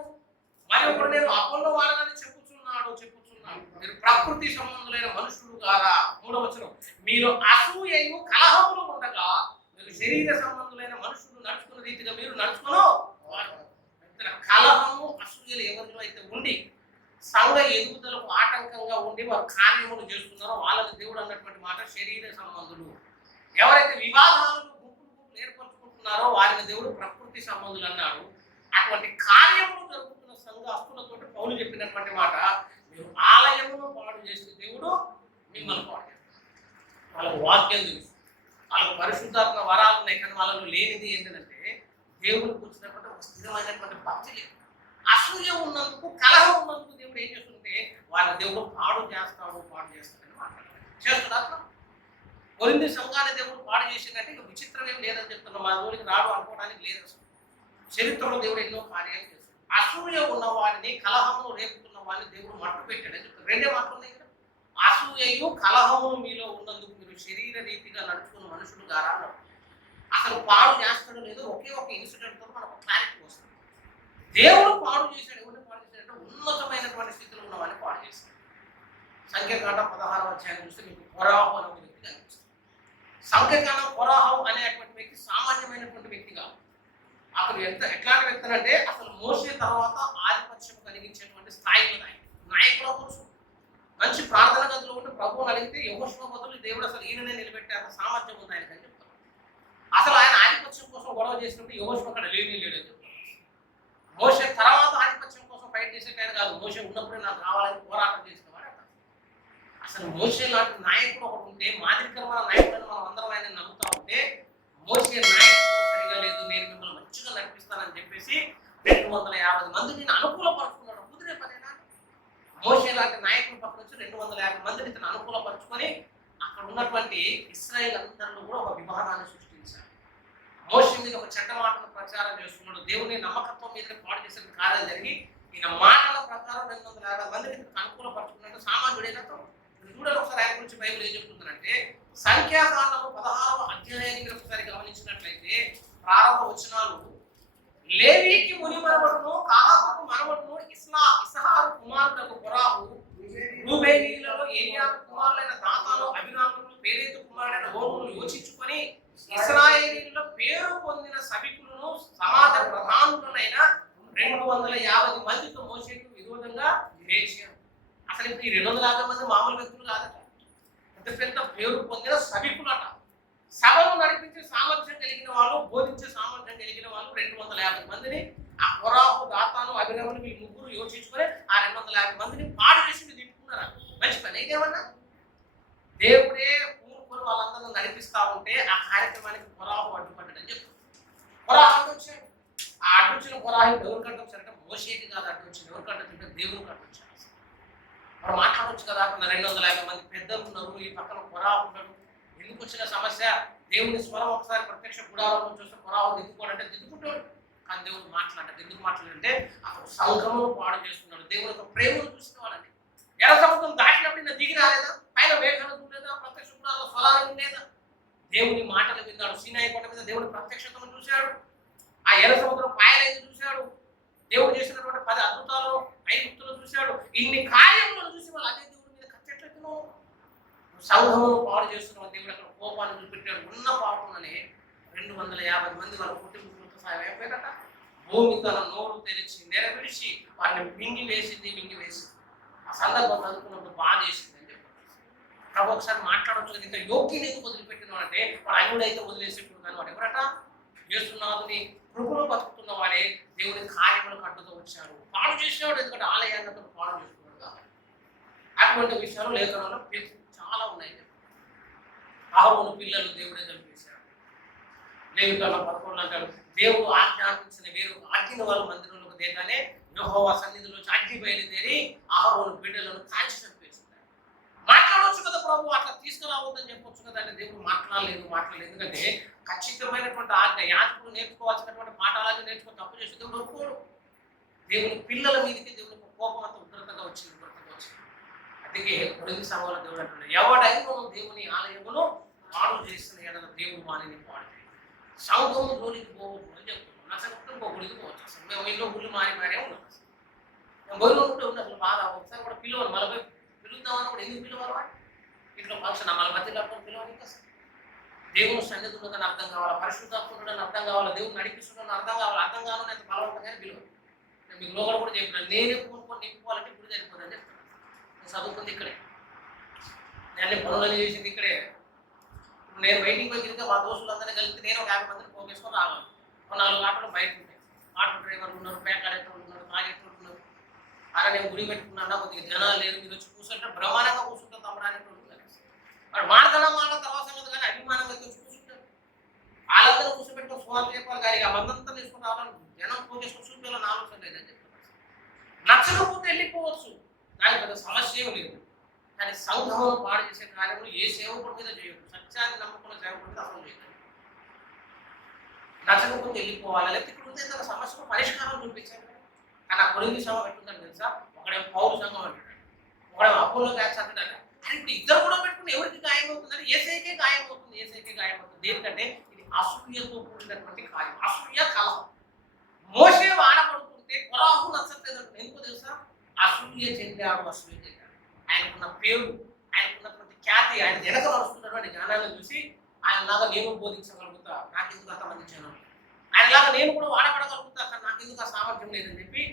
మరి ఒకడు నేను అపోల్లో వాడనని చెప్పుచున్నాడు. మీరు ప్రకృతి సంబంధులైన మనుషులు కాదా. 3వ వచనం, మీరు అసూయయు కలహములు ఉండగా మీరు శరీర సంబంధులైన మనుషులు నడుచుకున్న రీతిగా మీరు నడుచుకును. కలహము అసూయలు ఎవరిలో అయితే ఉండి సంఘ ఎదుగుదలకు ఆటంకంగా ఉండి వారు కార్యములు చేస్తున్నారో వాళ్ళకి దేవుడు అన్నటువంటి మాట శరీర సంబంధులు. ఎవరైతే వివాదాలను గుంపులు ఏర్పరచుకుంటున్నారో వారిని దేవుడు ప్రకృతి సంబంధులు అన్నాడు. అటువంటి కార్యములు జరుగుతున్న సంఘస్థులతో పౌలు చెప్పినటువంటి మాట, మీరు ఆలయమును పాడు చేస్తే దేవుడు మిమ్మల్ని పాడు చేస్తారు. వాళ్ళకు వాక్యం తెలుసు, వాళ్ళకు పరిశుద్ధాత్మ వరాలు ఉన్నాయి, కానీ వాళ్ళలో లేనిది ఏంటంటే దేవుడికి వచ్చినటువంటి ఒక స్థిరమైనటువంటి భక్తి లేదు. అసూయ ఉన్నందుకు, కలహం ఉన్నందుకు దేవుడు ఏం చేస్తుంటే వాళ్ళ దేవుడు పాడు చేస్తాడని మాట్లాడారు. చేస్తున్నారు. కొరింథీ సంఘాన్ని దేవుడు పాడు చేసినట్టు ఇక విచిత్రం ఏం లేదని చెప్తున్నాం. మా దేవుడికి రాడు అనుకోవడానికి లేదు. అసలు చరిత్రలో దేవుడు ఎన్నో కార్యాలు చేస్తాడు. అసూయ ఉన్న వారిని, కలహమును రేపుతున్న వారిని దేవుడు మట్టు పెట్టాడని చెప్తాడు. 2 మాటలు ఉన్నాయి కదా. అసూయయు కలహమును మీలో ఉన్నందుకు మీరు శరీర రీతిగా నడుచుకున్న మనుషులు గారా. అసలు పాడు చేస్తాడో లేదో ఒకే ఒక ఇన్సిడెంట్ తో మనకు క్లారిటీ వస్తుంది. దేవుడు పాడు చేశాడు. ఎవరిని పాడు చేశాడంటే ఉన్నతమైనటువంటి స్థితిలో ఉన్న వారిని పాడు చేశాడు. సంఖ్యాకాండం 16వ అధ్యాయం చూస్తే మీకు కొరాహు అనే వ్యక్తి కనిపిస్తుంది. సంఖ్యాకాండం కొరాహు అనేటువంటి వ్యక్తి సామాన్యమైనటువంటి వ్యక్తి కాదు. అతను ఎట్లాంటి వ్యక్తి అంటే అసలు మోసే తర్వాత ఆధిపత్యం కలిగించేటువంటి స్థాయిలో నాయకుల పురుషుడు. మంచి ప్రార్థన గదిలో ఉంటే ప్రభువుని అడిగితే యెహోషువ బదులు దేవుడు అసలు ఈయననే నిలబెట్టే అంత సామర్థ్యం ఉంది ఆయనకి అని చెప్తారు. అసలు ఆయన ఆధిపత్యం కోసం గొడవ చేసినప్పుడు యెహోషువ అక్కడ లేడని చెప్తారు. మోసే తర్వాత ఆధిపత్యం కోసం ఫైట్ చేసేటాడు కాదు, మోసే ఉన్నప్పుడే నాకు కావాలని పోరాటం చేసిన వాడు. అసలు మోసే లాంటి నాయకుడు ఒకటి ఉంటే, మాదిరికరమైన నాయకుడు మనం అందరం ఆయన నమ్ముతా ఉంటే, మోసే నాయకుడు సరిగా లేదు, నేను మిమ్మల్ని మంచిగా నడిపిస్తానని చెప్పేసి 250 మంది నేను అనుకూలపరుచుకున్నాడు. కుదిరే పనేనా? మోసే లాంటి నాయకుడు పక్కన వచ్చి 250 మందిని ఇతను అనుకూలపరుచుకొని అక్కడ ఉన్నటువంటి ఇశ్రాయేల్ అందరిలో కూడా ఒక వివాదాన్ని సృష్టించాడు. మోసే మీద ఒక చెడ్డ మాటను ప్రచారం చేస్తున్నాడు. దేవుని నమ్మకత్వం మీద పాటు చేసిన కార్యాలు జరిగి ఈయన మాటల ప్రకారం 250 మందిని అనుకూలపరుచుకున్నట్టు సామాన్యుడైనా చూడాలి. ఒకసారి ఆయన గురించి బైబిల్ ఏం చెప్తుందంటే, సంఖ్యాకాండము 16వ అధ్యాయాన్ని ఒకసారి గమనించినట్లయితే ప్రారంభ వచనాలు, లేవీకి ముని మనవడును, కాహాతుకు మనవడును, ఇస్సాహారు కుమారులకు కొరాహు, రూబేనీయులలో ఏలియాబు కుమారులైన దాతాను, అబీరాములు, పేరేతు కుమారుడైన ఓనును యోచించుకొని ఇశ్రాయేలీయుల పేరు పొందిన సభికులను సమాజ ప్రధానులైన 250 మందితో మోసేకు విరోధంగా లేచారు. అసలు ఇప్పుడు ఈ 250 మంది మామూలు వ్యక్తులు కాదట, పెద్ద పేరు పొందిన సభికులట. సభను నడిపించే సామర్థ్యం కలిగిన వాళ్ళు, బోధించే సామర్థ్యం కలిగిన వాళ్ళు 250 మందిని ఆ కొరాహు, దాతాను, అభిరమను ఈ ముగ్గురు యోచించుకొని ఆ 250 మందిని పాడు చేసి దింపుకున్నారు. మంచి పని ఏమన్నా దేవుడే పూనుకొని వాళ్ళందరూ నడిపిస్తా ఉంటే ఆ కార్యక్రమానికి కొరాహు అడ్డుపడ్డాడని చెప్తారు. కొరాహు అడ్డు వచ్చాడు. ఆ అడ్డు వచ్చిన కొరాహు ఎవరికి అడ్డు వచ్చారంటే మోషేకి కాదు అడ్డు వచ్చింది. ఎవరికి అడ్డు వచ్చింటే దేవునికి అడ్డు వచ్చాడు. వాడు మాట్లాడవచ్చు కదా, అక్కడ 250 మంది పెద్దలు ఉన్నారు, ఈ పక్కన కొరాహు ఉన్నాడు, ఎందుకు వచ్చిన సమస్య? దేవుని స్వరం ఒకసారి ప్రత్యక్ష గుడారంలో చూస్తే కొరాహు దిద్దుకోవాలంటే దిద్దుకుంటాడు. కానీ దేవుడు మాట్లాడాడు. ఎందుకు మాట్లాడంటే అక్కడ సంఘమును పాడు చేస్తున్నాడు. దేవుని యొక్క ప్రేమను చూసిన వాళ్ళని ఎర్ర సముద్రం దాటినప్పుడు నేను దిగి రాలేదా? పైన మేఘాలు చూడలేదా? ప్రత్యక్ష గుడారంలో స్వరాలు ఉండేదా? దేవుని మాటలు విన్నాడు. సీనాయి కొండ మీద దేవుని ప్రత్యక్షతను చూశాడు. ఆ ఎర్ర సముద్రం పాయలైన చూశాడు. దేవుడు చేసినటువంటి 10 అద్భుతాలు, 5 గుర్తులు చూశాడు. ఇన్ని కార్యములను చూసి వాళ్ళు అదే దేవుడి మీద కట్టెట్లెత్తును. సంఘమును పాడు చేస్తున్నావు, దేవుడు అక్కడ కోపాన్ని చూపెట్టాడు. ఉన్న పాపంలోనే 250 మంది వాళ్ళ కుటుంబ సాయం అయిపోయారట. భూమి తన నోరు తెరిచి నెరవేర్చి వారిని మింగి వేసింది. ఆ సందర్భం చదువుకున్నప్పుడు బాధ చేసింది అని చెప్పారు. ప్రభు ఒకసారి మాట్లాడవచ్చు కదా, ఇంత యోగ్యుని ఎందుకు వదిలిపెట్టిన అంటే వాడు అన్యుడైతే వదిలేసేప్పుడు, కానీ వాడు ఎవరట? యేసునాథుని కృపలో బతుకుతున్న వాడే దేవుని కార్యములకు అడ్డుగా వచ్చాడు. పాడు చేసేవాడు, ఎందుకంటే ఆలయాన్ని అతను పాడు చేసుకున్నాడు కాబట్టి. అటువంటి విషయాలు లేఖనంలో చాలా ఉన్నాయి. అహరోను పిల్లలు దేవుడే చంపేశాడు. లేవికాండం 11 అంటారు, దేవుడు ఆజ్ఞాపించిన వేరు అగ్ని వారు మందిరంలోకి దిగగానే యెహోవా సన్నిధిలో అగ్ని బయలుదేరి అహరోను బిడ్డలను కాల్చి చంపేసింది. మాట్లాడవచ్చు కదా ప్రభు, అట్లా తీసుకురావద్దని చెప్పొచ్చు కదా అంటే దేవుడు మాట్లాడలేదు. ఎందుకంటే ఖచ్చితమైనటువంటి ఆజ్ఞ, యాజకుడు నేర్చుకోవాల్సినటువంటి పాఠాలను నేర్చుకుని తప్పు చేసి దేవుడు ఒప్పుకోడు. దేవుని పిల్లల మీదకి దేవుని కోపం అంత ఉగ్రతగా వచ్చింది. అందుకే కొరింథీ సంఘంలో దేవుడు అంటున్నాడు, ఎవడైనా దేవుని ఆలయమును పాడు చేసిన ఏదైనా దేవుడు వాణిని పాడు చేయాలి. సంఘము జోలికి పోవద్దు అని చెప్తున్నాను. నా సంగతి గుడికి పోవచ్చు. అసలు మేము ఇల్లు గుళ్ళు మారే ఉన్నాం. మేము బొయ్యిలో ఉంటే ఉంది అసలు బాధ. ఒకసారి కూడా పిలువను, మళ్ళీ పిలుద్దామని కూడా ఎందుకు పిలవాలి? ఇంట్లో ఫంక్షన్ మళ్ళీ మధ్య కట్టుకొని పిలవాలి. ఇంకా దేవుని సన్నిధి ఉన్నదని అర్థం కావాలి, పరిశుద్ధాత్ముడని అర్థం కావాలి, దేవుని నడిపిస్తుందని అర్థం కావాలి. అర్థం కావాలని అయితే బలవంతంగానే పిలువను. నేను మీకు లోగడ కూడా చెప్పినాను, నేనే పూనుకొని నింపుకోవాలంటే గుడి సరిపోతుందని చెప్తాను. నేను చదువుకుంది ఇక్కడే, నేను పనులని చేసింది ఇక్కడే. నేను బయటికి పోయి తిరిగితే మా దోస్తులందరినీ కలిసి నేను ఒక 50 మందిని పోగేసుకొని రావాలి. 4 ఆటోలు బయట ఉంటాయి. ఆటో డ్రైవర్లు ఉన్నారు, పేకాడేటోళ్ళు ఉన్నారు, తాగేటోళ్ళు ఉన్నారు. అలా నేను గుడి పెట్టుకున్నా, కొద్దిగా జనాలు లేరు, మీరు వచ్చి కూర్చుంటే బ్రహ్మాండంగా కూర్చుంటాం తమ్మడానికి ఉంటుంది. వాడు మాడతనం మాట తర్వాత సంగతి, కానీ అభిమానంగా వచ్చి కూర్చుంటారు. వాళ్ళందరూ కూర్చోబెట్టుకుని సువార్త చెప్పాలి, కానీ ఆ మందంతా తీసుకుని రావాలని జనం పోగేసుకొని చూపించాలని ఆలోచన లేదని చెప్పారు. నచ్చకపోతే వెళ్ళిపోవచ్చు, దానికి పెద్ద సమస్య ఏమి లేదు. కానీ సంఘంలో పాడు చేసే కార్యములు ఏ సేవకుడి మీద చేయకూడదు. సత్యాన్ని నమ్ముకున్న సేవకుడి అసలు చేయదు. నచ్చకపోతే వెళ్ళిపోవాలి. లేకపోతే ఇక్కడ ఉంటే తన సమస్యకు పరిష్కారం చూపించారు. కానీ ఆ కొరింథీ సంఘం ఎట్టుందని తెలుసా? ఒకడేమో పౌలు సంఘం అంటాడు, ఒకడేమో అపోలో బ్యాచ్ అంటాడు. అని ఇప్పుడు ఇద్దరు కూడా పెట్టుకుని ఎవరికి గాయం అవుతుందంటే ఏసైకే గాయం అవుతుంది. దేనికంటే ఇది అసూయతో కూడినటువంటి కార్యం. అసూయ కలహం. మోషే వాడబడుతుంటే కొరాహు నచ్చట్లేదు. ఎందుకు తెలుసా? అసూయ చెందాడు. ఆయనకున్న పేరు, ఆయనకున్నటువంటి ఖ్యాతి, ఆయన వెనక నడుస్తున్నటువంటి జ్ఞానాన్ని చూసి ఆయనలాగా నేను బోధించగలుగుతా, నాకెందుకు అంతమంది జనం, ఆయనలాగా నేను కూడా వాడబడగలుగుతా, కానీ నాకెందుకు ఆ సామర్థ్యం లేదని చెప్పి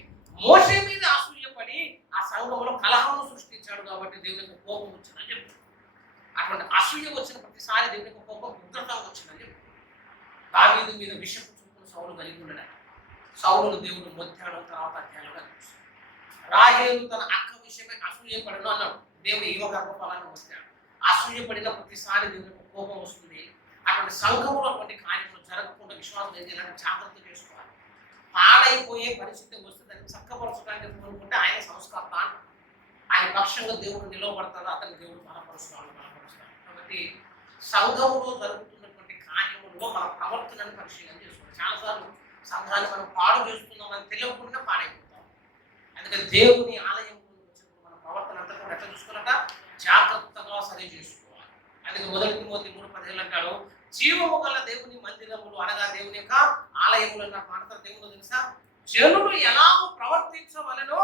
మోషే మీద అసూయపడి ఆ సంఘంలో కలహము సృష్టించాడు. కాబట్టి దేవునికి కోపం వచ్చిందని చెప్పారు. అటువంటి అసూయ వచ్చిన ప్రతిసారి దేవునికి కోపం ఉగ్రత వచ్చిందని చెప్పారు. దావీదు మీద విషపు చూపును సౌలు కలిగి ఉన్నాడు. సౌలును దేవుడు మొత్తాడు. తర్వాత అధ్యాయంలో రాహేలు తన అక్క విషయమై అసూయపడను అన్నాడు. దేవుడు ఏమో గర్భఫలాన్ని వస్తాడు. అసూయపడిన ప్రతిసారి దేవునికి కోపం వస్తుంది. అటువంటి సంఘంలో అటువంటి కార్యములు జరగకుండా విశ్వాసం చేయాలంటే జాగ్రత్త చేసుకోవాలి. పాడైపోయే పరిస్థితి వస్తే దాన్ని చక్కపరచడానికి కోరుకుంటే ఆయన సంస్కర్త, ఆయన పక్షంగా దేవుడు నిలవబడతాడు, అతని దేవుడు బలపరుస్తాడు. కాబట్టి సంఘంలో జరుగుతున్నటువంటి కార్యములలో మన ప్రవర్తనను పరిశీలన చేసుకోవాలి. చాలాసార్లు సంఘాన్ని మనం పాడు చేస్తున్నామని తెలియకుండా పాడైపోతాం. అందుకని దేవుని ఆలయంలో వచ్చినప్పుడు మన ప్రవర్తన అంతా కూడా ఎట్లా చూసుకోవాలంట? జాగ్రత్తగా సరి చేసుకోవాలి. అందుకే 1 తిమోతి 3:15 అంటాడు, జీవము గల దేవుని మందిరములు అనగా దేవుని యొక్క ఆలయములు అన్న మాటతో దేవుడు తెలుసా? జనులు ఎలాగో ప్రవర్తించవలనో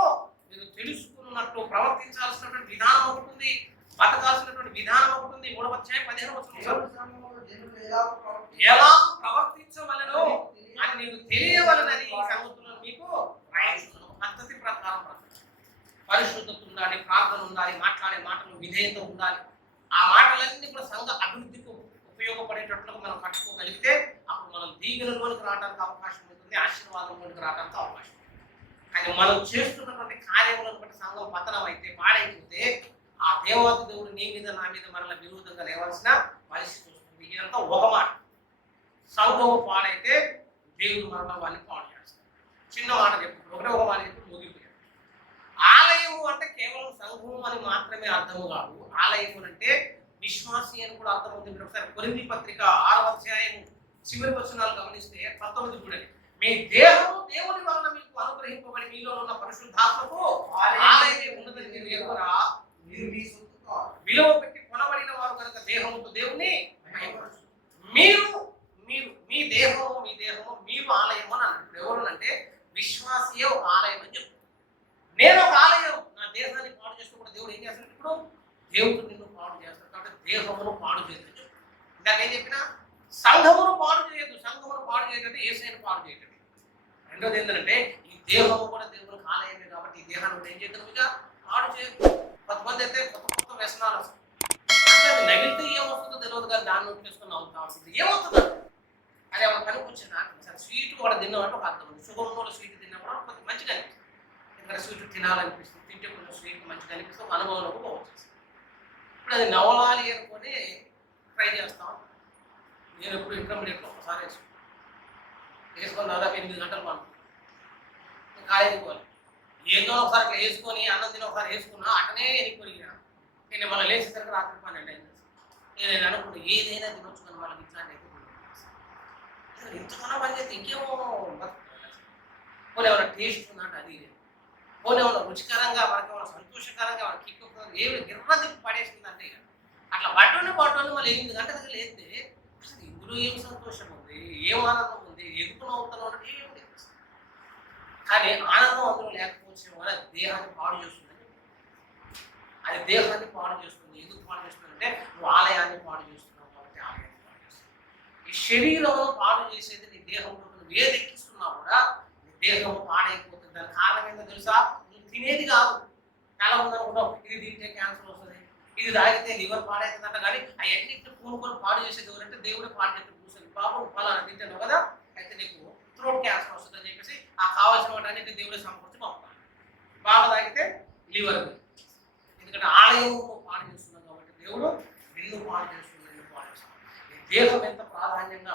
మీరు తెలుసుకున్నట్టు ప్రవర్తించాల్సినటువంటి విధానం ఒకటి ఉంది, బతకాల్సినటువంటి విధానం ఒకటి ఉంది. 3:15 ఎలా ప్రవర్తించవలనో అని నీకు తెలియవలనని ఈ సంగతులను మీకు రాయించున్నాను. పద్ధతి ప్రకారం పరిశుద్ధత ఉండాలి, ప్రార్థన ఉండాలి, మాట్లాడే మాటలు విధేయత ఉండాలి. ఆ మాటలన్నీ కూడా సంఘ అభివృద్ధికి ఉపయోగపడేటట్లుగా మనం కట్టుకోగలిగితే అప్పుడు మనం దీవెనలోనికి రావడానికి అవకాశం ఉంటుంది. ఆశీర్వాదంలోకి రావడానికి అవకాశం ఉంది. కానీ మనం చేస్తున్నటువంటి కార్యములను బట్టి సంఘం పతనం అయితే పాడైపోతే ఆ దేవాది దేవుడు నీ మీద నా మీద మరలా విరోధంగా లేవాల్సిన పరిస్థితి వస్తుంది. ఇదంతా ఒక మాట. సంఘం పాడైతే దేవుడు మరలా వాళ్ళని పాడు చేస్తారు. చిన్న మాట చెప్తాడు, ఒక మాట చెప్పి ముగిపోయాడు. ఆలయము అంటే కేవలం సంఘం అని మాత్రమే అర్థము కాదు. ఆలయము అంటే విశ్వాసి అని కూడా అర్థం ఉంది. ఒకసారి కొరింథీ పత్రిక 6వ అధ్యాయం చివరి వచనాలు గమనిస్తే 19 చూడండి. మీ దేహము దేవుని వలన మీకు అనుగ్రహింపబడి మీలో ఉన్న పరిశుద్ధాత్మకు ఆలయమే ఉన్నదని మీరు ఎరుగరా? మీరు మీ సొత్తు కాదు, విలువ పెట్టి కొనబడిన వారు కనుక దేహముతో దేవుని మీరు మీరు మీ దేహము మీరు ఆలయం అని అన్నాడు. ఎవరు అంటే విశ్వాసియే ఒక ఆలయం అని చెప్తారు. నేను ఒక ఆలయం, నా దేహాన్ని పాడు చేస్తూ కూడా దేవుడు ఏం చేస్తాడు? ఇప్పుడు దేవుడు నిన్ను పాడు చేస్తాడు. కాబట్టి దేహమును పాడు చేయదు. ఇందాక ఏం చెప్పినా సంఘమును పాడు చేయదు. సంఘమును పాడు చేయటంటే యేసయ్యను పాడు చేయటం. రెండోది ఏంటంటే ఈ దేహము కూడా దేవునికి ఆలయమే కాబట్టి ఈ దేహాన్ని ఏం చేయగలము? ఇక పాడు చేయదు. కొంతమంది అయితే కొత్త వ్యసనాలు వస్తాయి. నగిలితే ఏమవుతుందో తెలియదు కానీ దాన్ని నోట్ అవుతా ఉంటుంది. ఏమవుతుందో అది ఎవరు కనుకొచ్చింది. నాకు స్వీట్ కూడా తిన్నామంటే ఒక అర్థం ఉంది. షుగర్ ఉన్న స్వీట్ తిన్నప్పుడు కొంచెం మంచిగా అనిపిస్తుంది. ఎందుకంటే స్వీట్ తినాలనిపిస్తుంది, తింటే కొంచెం స్వీట్ మంచిగా అనిపిస్తుంది, ఒక అనుభవంలోకి పోవచ్చు. ఇప్పుడు అది నవలాలి అనుకొని ట్రై చేస్తాం. నేను ఎప్పుడు ఇంటర్మీడియట్లో ఒకసారి వేసుకొని దాదాపు 8 గంటలు పడుతుంది. కాలేజీకి పోవాలి. ఏదో ఒకసారి అట్లా వేసుకొని అన్నం తిని ఒకసారి వేసుకున్నా అటనే ఎనిపోయినా నేను మళ్ళీ లేచేసరికి రాత్రి 12 అయింది. నేను అనుకుంటే ఏదైనా తినొచ్చు కానీ వాళ్ళకి ఇట్లాంటి ఇంతకన్నా పని చేస్తే ఇంకేమో పోనీ ఏమైనా టేస్ట్ ఉందంటే అది పోనీ ఏమైనా రుచికరంగా మనకి ఏమైనా సంతోషకరంగా మనకి కిక్కు ఏమి గిర్ర తిప్పి పడేసిందంటే ఇక అట్లా పట్టుని మళ్ళీ 8 గంటలకు లేస్తే అసలు ఇందులో ఏం సంతోషం ఉంది, ఏం ఆనందం ఉంది, ఎదుగుతూ అవుతాను అంటే ఏం లేదు. కానీ ఆనందం అందులో లేకపోతే వల్ల దేహాన్ని పాడు చేస్తుందని, అది దేహాన్ని పాడు చేస్తుంది. ఎందుకు పాడు చేస్తుంది అంటే నువ్వు ఆలయాన్ని పాడు చేస్తున్నావు కాబట్టి ఆలయాన్ని పాడు చేస్తుంది. ఈ శరీరము పాడు చేసేది నీ దేహంలో నువ్వు ఏది ఎక్కిస్తున్నా కూడా నీ దేహము పాడైపోతుంది. దాని కారణం ఏంటో తెలుసా? నువ్వు తినేది కాదు. చాలా మంది అనుకుంటావు ఇది తింటే క్యాన్సర్ వస్తుంది, ఇది తాగితే లివర్ పాడవుతుందంట. కానీ అవన్నింటిని పూనుకొని పాడు చేసేది ఎవరంటే దేవుడే పాడు చేస్తే కూర్చొని బాబు ఫలానా తింటాను కదా అయితే నీకు థ్రోట్ క్యాన్సర్ వస్తుంది అని చెప్పేసి ఆ కావాల్సిన వాటన్నిటి దేవుడే సమకూర్చి పంపుతాడు. బాగా తాగితే లివర్, ఎందుకంటే ఆలయం పాడు చేస్తున్నాం కాబట్టి దేవుడు నిన్ను పాడు చేస్తుంది, నిన్ను పాడు చేస్తున్నాడు. నీ దేహం ఎంత ప్రాముఖ్యంగా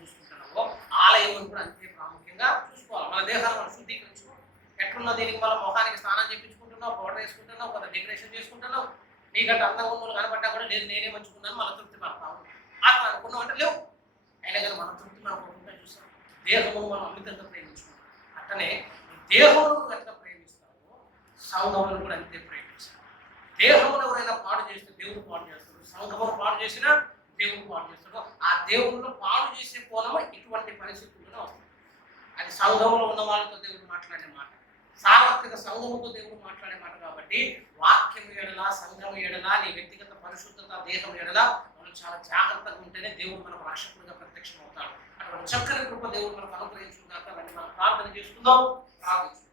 చూసుకుంటున్నావో ఆలయం కూడా అంతే ప్రాముఖ్యంగా చూసుకోవాలి. మన దేహాన్ని మనం శుద్ధీకరించుకోవాలి. ఎట్లున్న దీనికి మనం ముఖానికి స్నానం చేయించుకుంటున్నావు, పౌడర్ వేసుకుంటున్నావు, కొంత డెకరేషన్ చేసుకుంటున్నావు. నీకంటే అందంగా ఉన్న కనపడ్డా కూడా లేదు నేనే మంచుకున్నాను మళ్ళీ తృప్తి పడతాము అట్లా అనుకున్నాం అంటే లేవు. అయినా కానీ మనం తృప్తి మనకుంటే చూసాం. దేహమును మనం అమితంగా ప్రేమించుకుంటాం. అట్టనే దేహమును ఎంత ప్రేమిస్తామో సంఘమును కూడా అంతే ప్రేమిస్తాం. దేహమును ఎవరైనా పాడు చేస్తే దేవుడు పాడు చేస్తాడు, సంఘమును పాడు చేసినా దేవుడు పాడు చేస్తాడు. ఆ దేవుడిలో పాడు చేసే కోణము ఇటువంటి పరిస్థితుల్లో వస్తుంది. అది సంఘములో ఉన్న వాళ్ళతో దేవుడు మాట్లాడే మాట, సార్వత్రిక సంఘముతో దేవుడు మాట్లాడే మాట. కాబట్టి వాక్యం ఎడలా, సంఘం ఎడలా, నీ వ్యక్తిగత పరిశుద్ధత, దేహం ఎడలా మనం చాలా జాగ్రత్తగా ఉంటేనే దేవుడు మనకు రక్షకుడిగా ప్రత్యక్షం అవుతాడు. అటువంటి చక్కని కృప దేవుడు మనకు అనుగ్రహించుకున్నాక మనం ప్రార్థన చేసుకుందాం. ప్రార్థించుకుందాం.